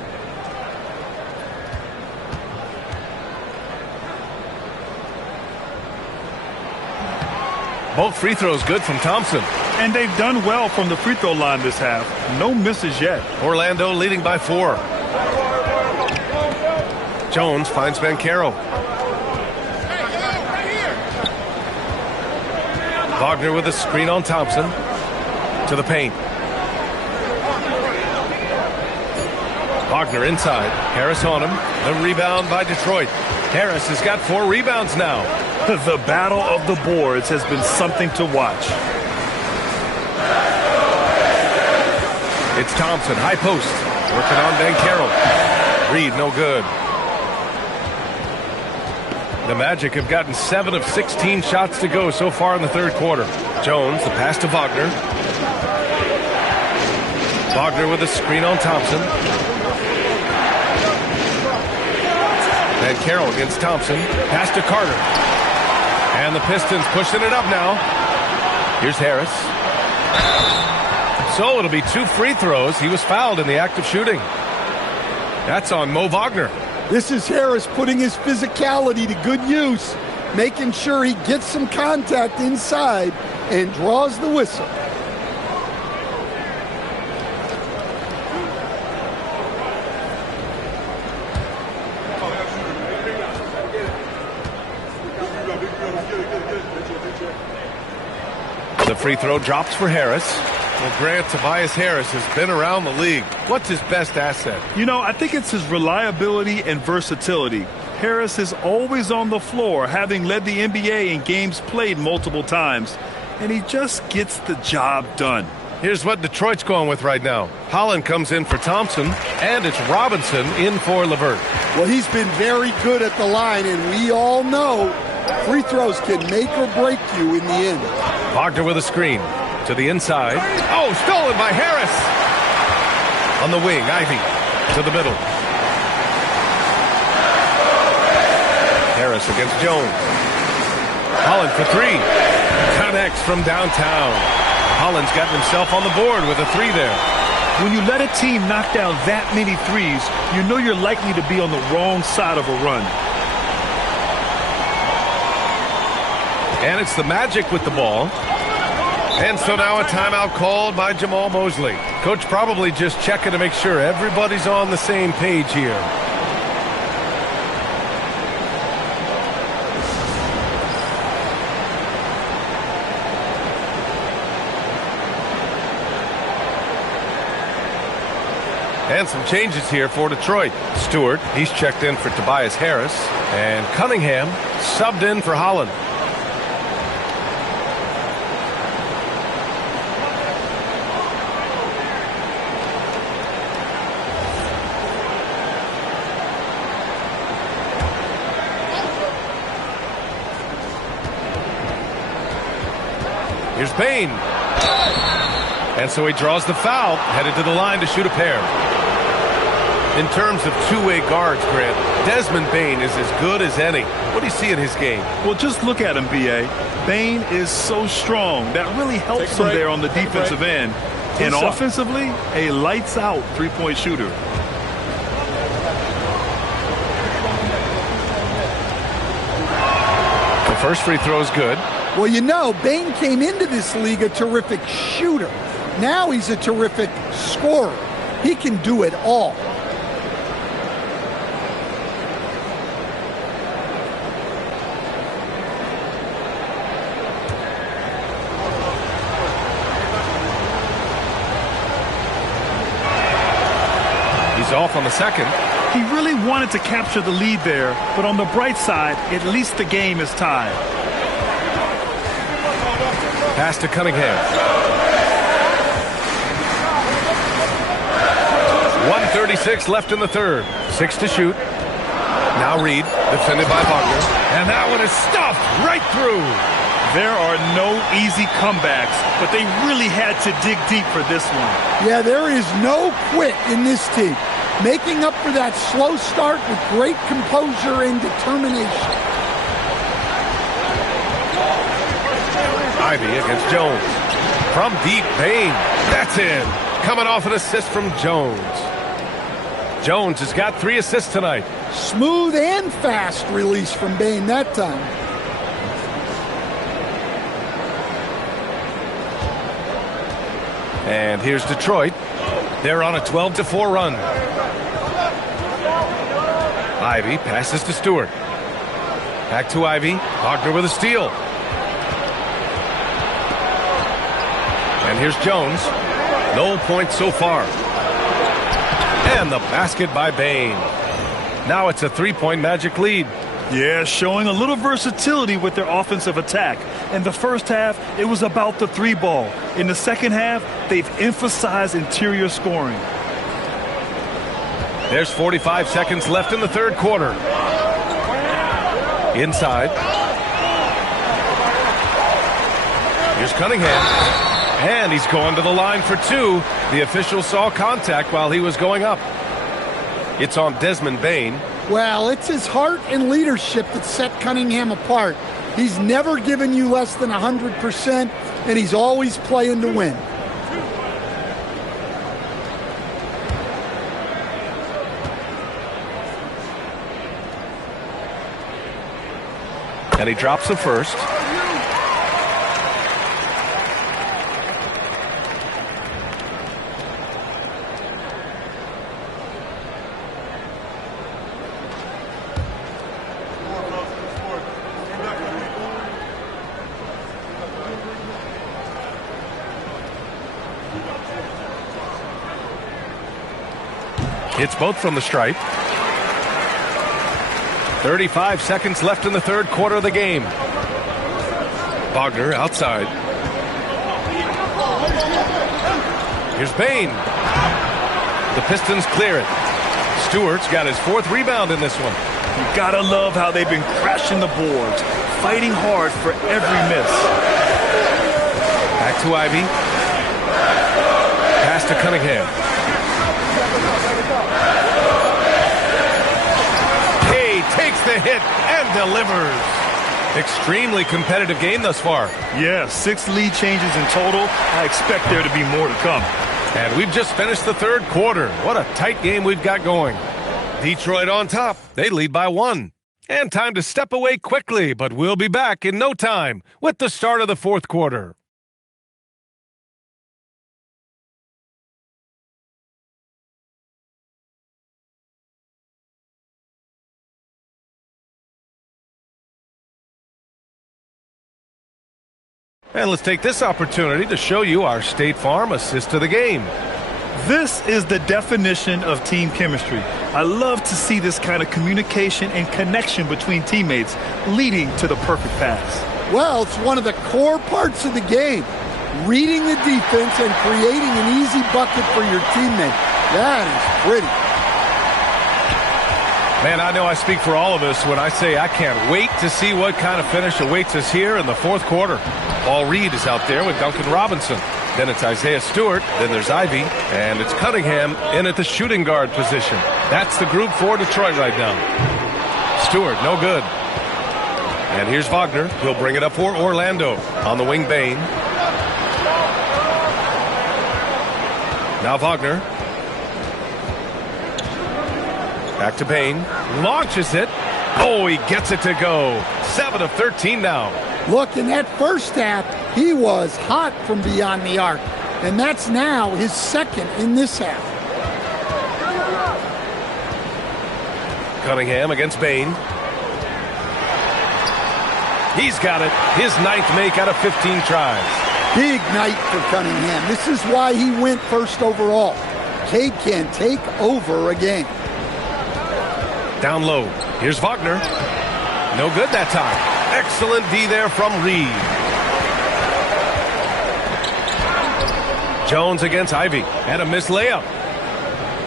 Both free throws good from Thompson. And they've done well from the free throw line this half. No misses yet. Orlando leading by 4. Jones finds Banchero. Wagner with a screen on Thompson. To the paint. Wagner inside. Harris on him. The rebound by Detroit. Harris has got 4 rebounds now. The battle of the boards has been something to watch. It's Thompson, high post. Working on Banchero. Reed, no good. The Magic have gotten 7 of 16 shots to go so far in the third quarter. Jones, the pass to Wagner. Wagner with a screen on Thompson. Banchero against Thompson. Pass to Carter. And the Pistons pushing it up now. Here's Harris. So it'll be 2 free throws. He was fouled in the act of shooting. That's on Mo Wagner. This is Harris putting his physicality to good use, making sure he gets some contact inside and draws the whistle. The free throw drops for Harris. Well, Grant, Tobias Harris has been around the league. What's his best asset? You know, I think it's his reliability and versatility. Harris is always on the floor, having led the NBA in games played multiple times. And he just gets the job done. Here's what Detroit's going with right now. Holland comes in for Thompson, and it's Robinson in for LeVert. Well, he's been very good at the line, and we all know free throws can make or break you in the end. Wagner with a screen. To the inside. Oh, stolen by Harris. On the wing, Ivy. To the middle. Harris against Jones. Holland for 3. Connects from downtown. Holland's got himself on the board with a 3 there. When you let a team knock down that many threes, you know you're likely to be on the wrong side of a run. And it's the Magic with the ball. And so now a timeout called by Jamal Mosley. Coach probably just checking to make sure everybody's on the same page here. And some changes here for Detroit. Stewart, he's checked in for Tobias Harris. And Cunningham subbed in for Holland. Here's Bane. And so he draws the foul, headed to the line to shoot a pair. In terms of two-way guards, Grant, Desmond Bane is as good as any. What do you see in his game? Well, just look at him, B.A. Bane is so strong. That really helps him there on the defensive end. And offensively, a lights-out three-point shooter. The first free throw is good. Well, you know, Bane came into this league a terrific shooter. Now he's a terrific scorer. He can do it all. He's off on the second. He really wanted to capture the lead there, but on the bright side, at least the game is tied. Pass to Cunningham. 1:36 left in the third. 6 to shoot. Now Reed, defended by Wagner. And that one is stuffed right through. There are no easy comebacks, but they really had to dig deep for this one. Yeah, there is no quit in this team. Making up for that slow start with great composure and determination. Ivy against Jones. From deep, Bane. That's in. Coming off an assist from Jones. Jones has got 3 assists tonight. Smooth and fast release from Bane that time. And here's Detroit. They're on a 12-4 run. Ivy passes to Stewart. Back to Ivy. Wagner with a steal. And here's Jones. No points so far. And the basket by Bane. Now it's a 3-point Magic lead. Yeah, showing a little versatility with their offensive attack. In the first half, it was about the 3-ball. In the second half, they've emphasized interior scoring. There's 45 seconds left in the third quarter. Inside. Here's Cunningham. And he's going to the line for 2. The official saw contact while he was going up. It's on Desmond Bane. Well, it's his heart and leadership that set Cunningham apart. He's never given you less than 100%, and he's always playing to win. And he drops the first. Hits both from the stripe. 35 seconds left in the third quarter of the game. Wagner outside. Here's Bane. The Pistons clear it. Stewart's got his 4th rebound in this one. You gotta love how they've been crashing the boards, fighting hard for every miss. Back to Ivy. Pass to Cunningham. Takes the hit and delivers. Extremely competitive game thus far. Yeah, 6 lead changes in total. I expect there to be more to come. And we've just finished the third quarter. What a tight game we've got going. Detroit on top. They lead by 1. And time to step away quickly, but we'll be back in no time with the start of the fourth quarter. And let's take this opportunity to show you our State Farm assist to the game. This is the definition of team chemistry. I love to see this kind of communication and connection between teammates leading to the perfect pass. Well, it's one of the core parts of the game. Reading the defense and creating an easy bucket for your teammate. That is pretty. Man, I know I speak for all of us when I say I can't wait to see what kind of finish awaits us here in the fourth quarter. Paul Reed is out there with Duncan Robinson. Then it's Isaiah Stewart. Then there's Ivy. And it's Cunningham in at the shooting guard position. That's the group for Detroit right now. Stewart, no good. And here's Wagner. He'll bring it up for Orlando. On the wing, Bain. Now Wagner. Back to Bain. Launches it. Oh, he gets it to go. 7 of 13 now. Look, in that first half, he was hot from beyond the arc. And that's now his second in this half. Cunningham against Bain. He's got it. His 9th make out of 15 tries. Big night for Cunningham. This is why he went first overall. Cade can take over a game. Down low. Here's Wagner. No good that time. Excellent D there from Reed. Jones against Ivy. And a missed layup.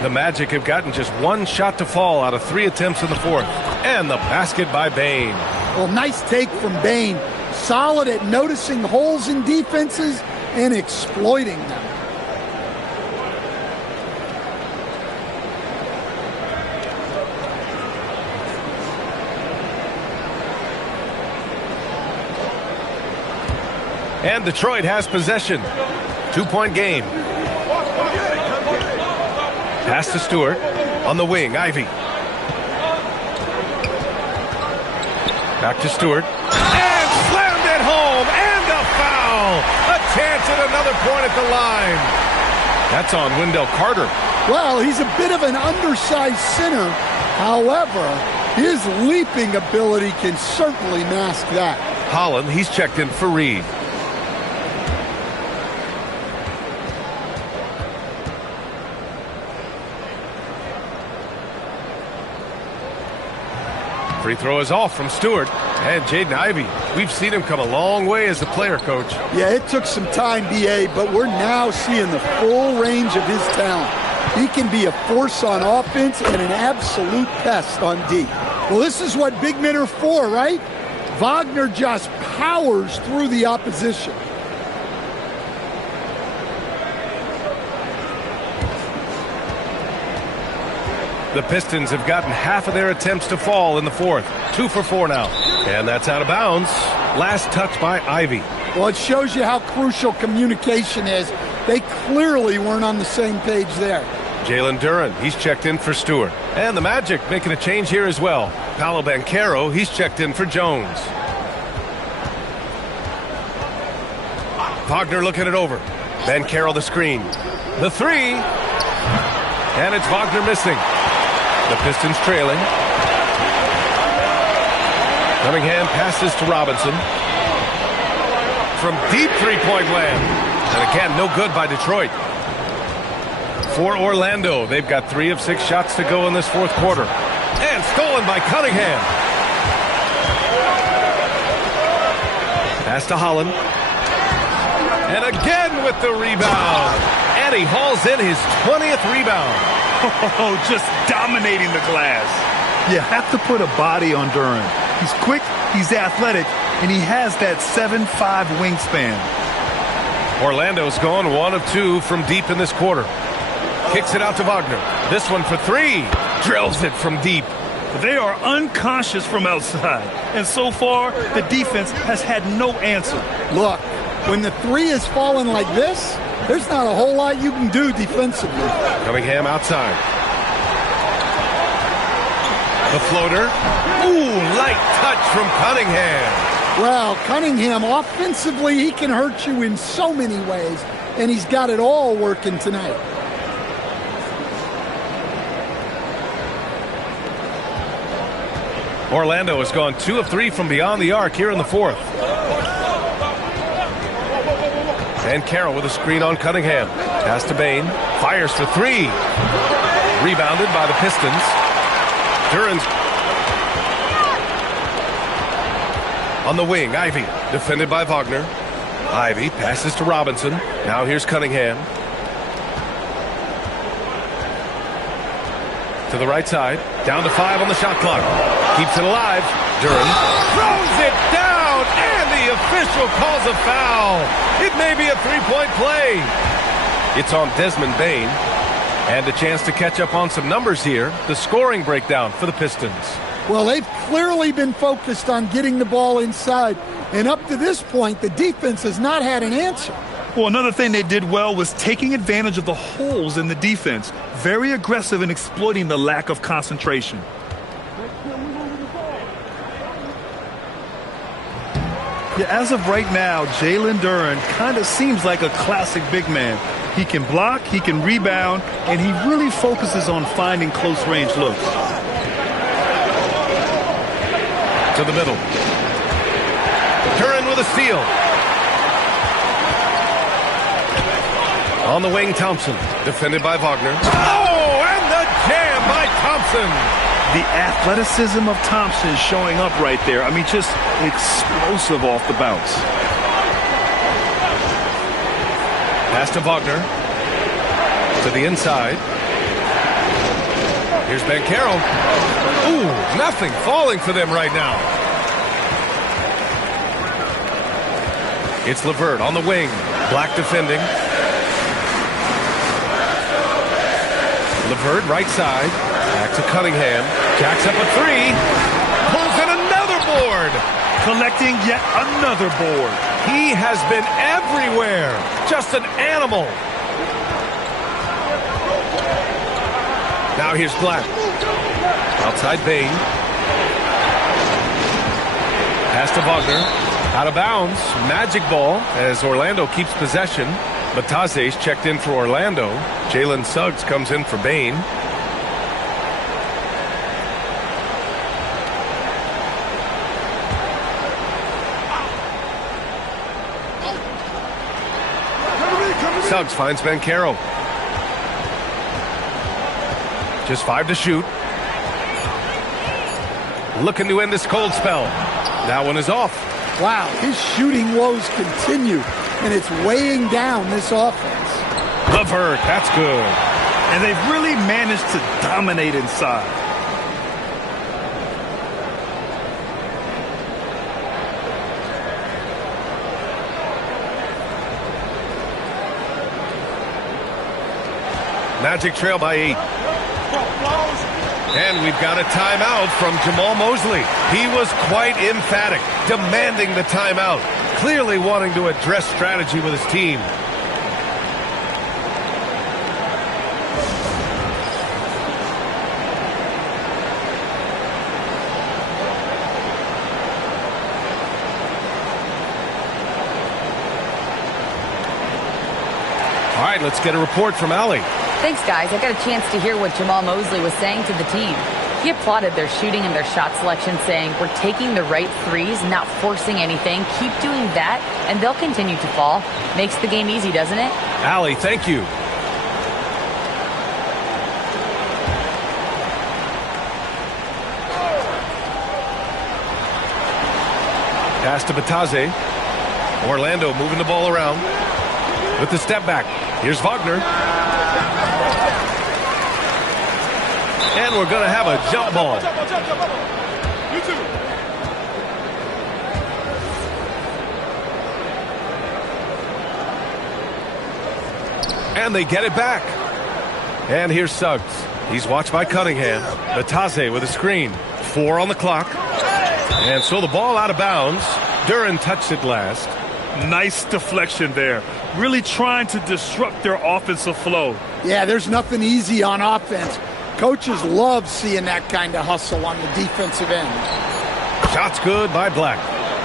The Magic have gotten just one shot to fall out of 3 attempts in the fourth. And the basket by Bain. Well, nice take from Bain. Solid at noticing holes in defenses and exploiting them. And Detroit has possession. 2-point game. Pass to Stewart. On the wing, Ivy. Back to Stewart. And slammed it home. And a foul. A chance at another point at the line. That's on Wendell Carter. Well, he's a bit of an undersized center. However, his leaping ability can certainly mask that. Holland, he's checked in for Reed. Free throw is off from Stewart. And Jaden Ivey, we've seen him come a long way as a player, Coach. Yeah, it took some time, B.A., but we're now seeing the full range of his talent. He can be a force on offense and an absolute pest on D. Well, this is what big men are for, right? Wagner just powers through the opposition. The Pistons have gotten half of their attempts to fall in the fourth. 2 for 4 now. And that's out of bounds. Last touch by Ivy. Well, it shows you how crucial communication is. They clearly weren't on the same page there. Jalen Duren, he's checked in for Stewart. And the Magic making a change here as well. Paolo Banchero, he's checked in for Jones. Wagner looking it over. Banchero the screen. The three. And it's Wagner missing. The Pistons trailing. Cunningham passes to Robinson. From deep three-point land. And again, no good by Detroit. For Orlando, they've got 3 of 6 shots to go in this fourth quarter. And stolen by Cunningham. Pass to Holland. And again with the rebound. And he hauls in his 20th rebound. Oh, just dominating the glass. You have to put a body on Duren. He's quick, he's athletic, and he has that 7'5" wingspan. Orlando's gone 1 of 2 from deep in this quarter. Kicks it out to Wagner. This one for 3. Drills it from deep. They are unconscious from outside, and so far, the defense has had no answer. Look, when the 3 is falling like this, there's not a whole lot you can do defensively. Cunningham outside. The floater. Ooh, light touch from Cunningham. Well, Cunningham, offensively, he can hurt you in so many ways, and he's got it all working tonight. Orlando has gone 2 of 3 from beyond the arc here in the fourth. And Carroll with a screen on Cunningham. Pass to Bain. Fires for 3. Rebounded by the Pistons. Duren's on the wing. Ivy defended by Wagner. Ivy passes to Robinson. Now here's Cunningham. To the right side. Down to 5 on the shot clock. Keeps it alive. Duren throws it down. And the official calls a foul. It may be a 3-point play. It's on Desmond Bain. And a chance to catch up on some numbers here. The scoring breakdown for the Pistons. Well, they've clearly been focused on getting the ball inside. And up to this point, the defense has not had an answer. Well, another thing they did well was taking advantage of the holes in the defense. Very aggressive in exploiting the lack of concentration. Yeah, as of right now, Jalen Duren kind of seems like a classic big man. He can block, he can rebound, and he really focuses on finding close-range looks. To the middle. Duren with a steal. On the wing, Thompson. Defended by Wagner. Oh, and the jam by Thompson. The athleticism of Thompson showing up right there. I mean, just explosive off the bounce. Pass to Wagner. To the inside. Here's Banchero. Ooh, nothing falling for them right now. It's LeVert on the wing. Black defending. LeVert right side. Back to Cunningham. Jacks up a three. Pulls in another board. Collecting yet another board. He has been everywhere. Just an animal. Now here's Black. Outside Bain. Pass to Wagner. Out of bounds. Magic ball as Orlando keeps possession. Bataze's checked in for Orlando. Jalen Suggs comes in for Bain. Suggs finds Banchero. Just 5 to shoot. Looking to end this cold spell. That one is off. Wow, his shooting woes continue, and it's weighing down this offense. LeVert, that's good. And they've really managed to dominate inside. Magic trail by 8. And we've got a timeout from Jamal Mosley. He was quite emphatic, demanding the timeout, clearly wanting to address strategy with his team. All right, let's get a report from Allie. Thanks, guys. I got a chance to hear what Jamal Mosley was saying to the team. He applauded their shooting and their shot selection, saying, "We're taking the right threes, not forcing anything. Keep doing that, and they'll continue to fall." Makes the game easy, doesn't it? Allie, thank you. Pass to Bataze. Orlando moving the ball around. With the step back. Here's Wagner. And we're going to have a jump ball. And they get it back. And here's Suggs. He's watched by Cunningham. Bataze with a screen. 4 on the clock. And so the ball out of bounds. Duren touched it last. Nice deflection there. Really trying to disrupt their offensive flow. Yeah, there's nothing easy on offense. Coaches love seeing that kind of hustle on the defensive end. Shots good by Black.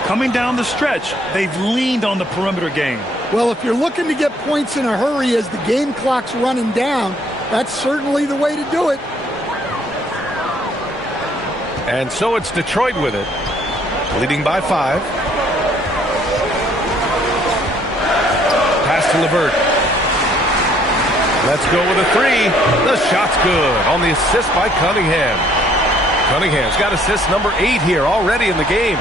Coming down the stretch, they've leaned on the perimeter game. Well, if you're looking to get points in a hurry as the game clock's running down, that's certainly the way to do it. And so it's Detroit with it. Leading by 5. Pass to LeVert. Let's go with a 3. The shot's good on the assist by Cunningham. Cunningham's got assist number 8 here already in the game.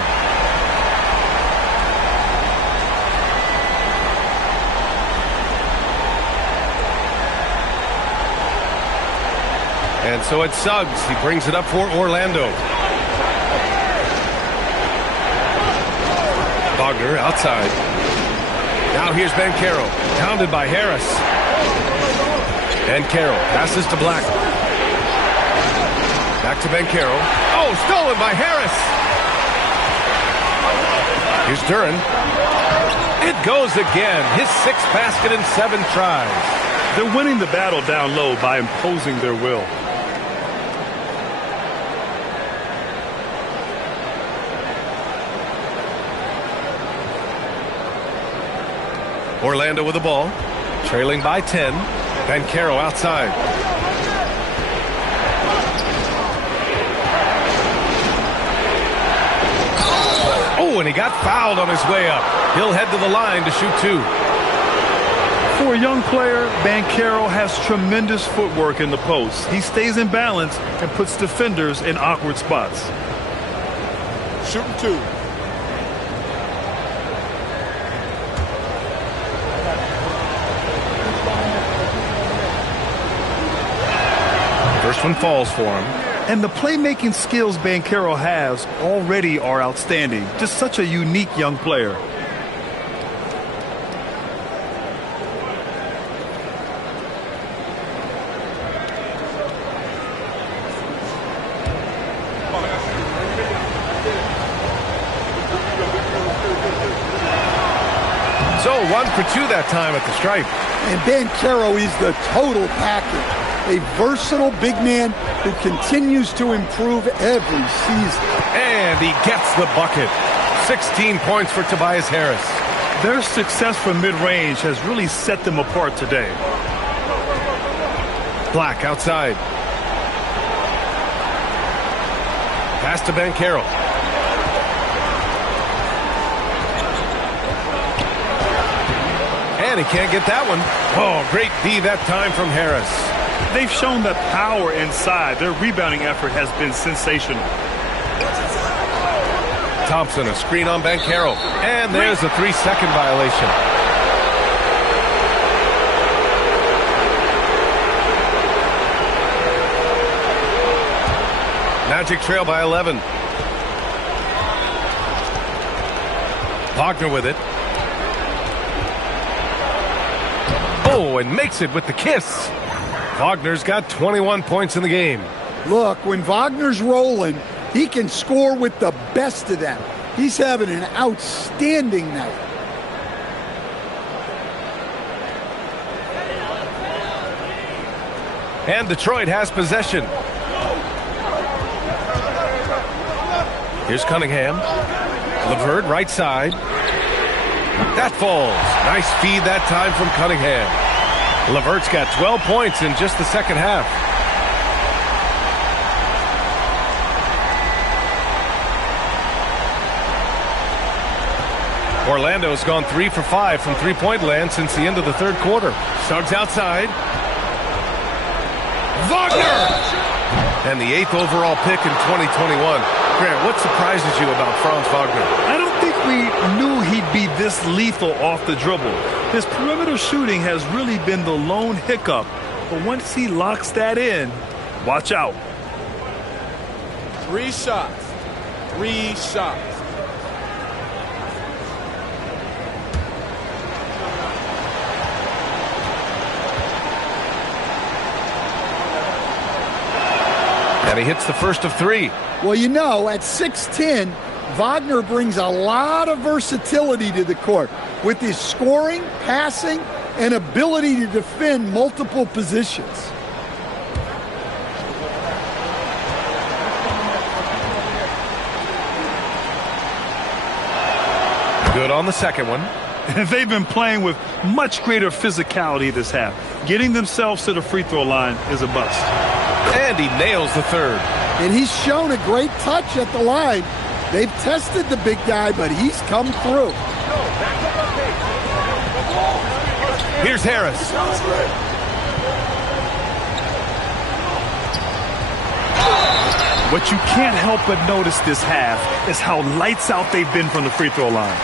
And so it's Suggs. He brings it up for Orlando. Wagner outside. Now here's Banchero. Pounded by Harris. Banchero passes to Black. Back to Banchero. Oh, stolen by Harris. Here's Duran. It goes again. His 6th basket in 7 tries. They're winning the battle down low by imposing their will. Orlando with the ball, trailing by 10. Banchero outside. Oh, and he got fouled on his way up. He'll head to the line to shoot 2. For a young player, Banchero has tremendous footwork in the post. He stays in balance and puts defenders in awkward spots. Shooting 2. First one falls for him. And the playmaking skills Banchero has already are outstanding. Just such a unique young player. So 1 for 2 that time at the stripe. And Banchero is the total package. A versatile big man who continues to improve every season. And he gets the bucket. 16 points for Tobias Harris. Their success from mid-range has really set them apart today. Black outside. Pass to Banchero. And he can't get that one. Oh, great D that time from Harris. They've shown that power inside. Their rebounding effort has been sensational. Thompson, a screen on Banchero. And there's a 3-second violation. Magic trail by 11. Wagner with it. Oh, and makes it with the kiss. Wagner's got 21 points in the game. Look, when Wagner's rolling, he can score with the best of them. He's having an outstanding night. And Detroit has possession. Here's Cunningham. LeVert right side. That falls. Nice feed that time from Cunningham. LeVert's got 12 points in just the second half. Orlando's gone 3 for 5 from three-point land since the end of the third quarter. Suggs outside. Wagner! And the 8th overall pick in 2021. Grant, what surprises you about Franz Wagner? I don't think we knew he'd be this lethal off the dribble. His perimeter shooting has really been the lone hiccup. But once he locks that in, watch out. 3 shots. 3 shots. And he hits the first of 3. Well, you know, at 6'10", Wagner brings a lot of versatility to the court with his scoring, passing, and ability to defend multiple positions. Good on the second one. They've been playing with much greater physicality this half. Getting themselves to the free throw line is a bust. And he nails the third. And he's shown a great touch at the line. They've tested the big guy, but he's come through. Here's Harris. What you can't help but notice this half is how lights out they've been from the free throw line.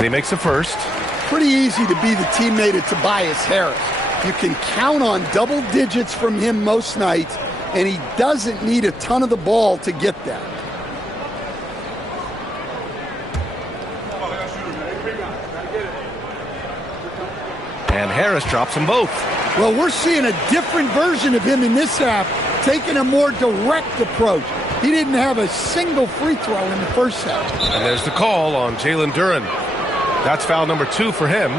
And he makes the first. pretty easy to be the teammate of Tobias Harris. You can count on double digits from him most nights, and he doesn't need a ton of the ball to get that. And Harris drops them both. Well, we're seeing a different version of him in this half, taking a more direct approach. He didn't have a single free throw in the first half. And there's the call on Jalen Duren. That's foul number 2 for him.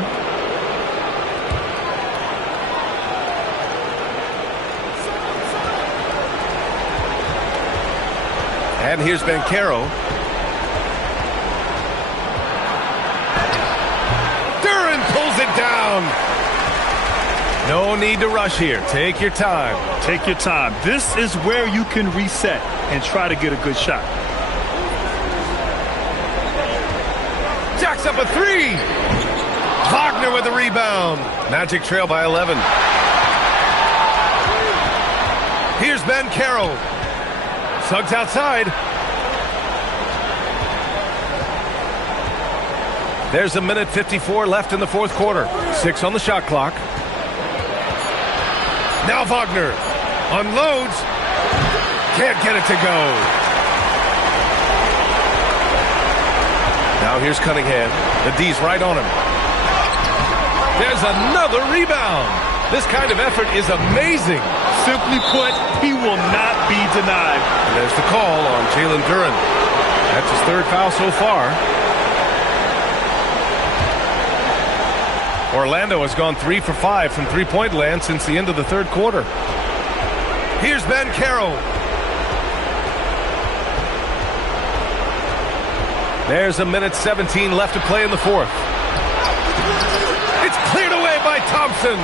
And here's Banchero. Duren pulls it down. No need to rush here. Take your time. Take your time. This is where you can reset and try to get a good shot. Jacks up a 3. Wagner with the rebound. Magic trail by 11. Here's Banchero. Suggs outside. There's a minute 54 left in the fourth quarter. 6 on the shot clock. Now Wagner unloads. Can't get it to go. Now here's Cunningham. The D's right on him. There's another rebound. This kind of effort is amazing. Simply put, he will not be denied. And there's the call on Jalen Duren. That's his 3rd foul so far. Orlando has gone 3 for 5 from three-point land since the end of the 3rd quarter. Here's Banchero. There's a minute 17 left to play in the 4th. It's cleared away by Thompson.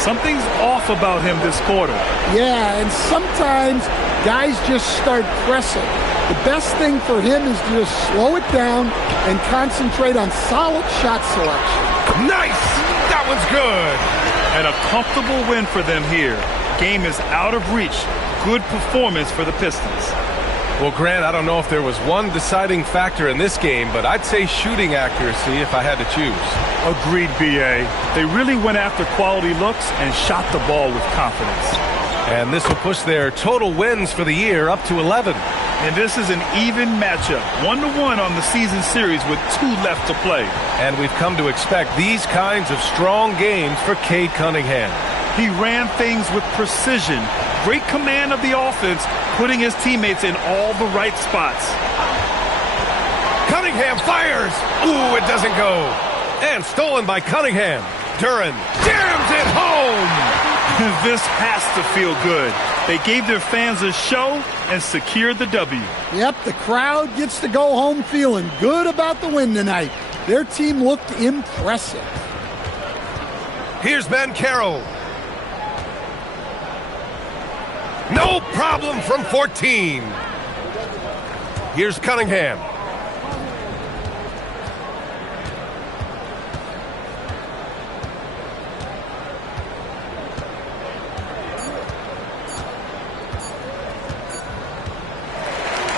Something's off about him this quarter. Yeah, and sometimes guys just start pressing. The best thing for him is to just slow it down and concentrate on solid shot selection. Nice! That one's good. And a comfortable win for them here. Game is out of reach. Good performance for the Pistons. Well, Grant, I don't know if there was one deciding factor in this game, but I'd say shooting accuracy if I had to choose. Agreed, B.A. They really went after quality looks and shot the ball with confidence. And this will push their total wins for the year up to 11. And this is an even matchup, 1-1 on the season series with 2 left to play. And we've come to expect these kinds of strong games for Cade Cunningham. He ran things with precision, great command of the offense, putting his teammates in all the right spots. Cunningham fires! Ooh, it doesn't go. And stolen by Cunningham. Duren jams it home! This has to feel good. They gave their fans a show and secured the W. Yep, the crowd gets to go home feeling good about the win tonight. Their team looked impressive. Here's Banchero. No problem from 14. Here's Cunningham.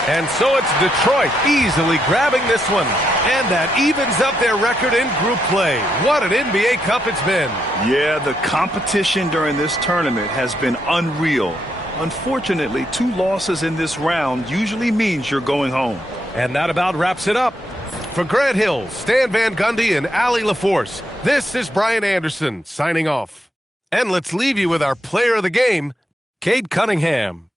And so it's Detroit easily grabbing this one. And that evens up their record in group play. What an NBA Cup it's been. Yeah, the competition during this tournament has been unreal. Unfortunately, 2 losses in this round usually means you're going home. And that about wraps it up. For Grant Hill, Stan Van Gundy, and Allie LaForce, this is Brian Anderson signing off. And let's leave you with our player of the game, Cade Cunningham.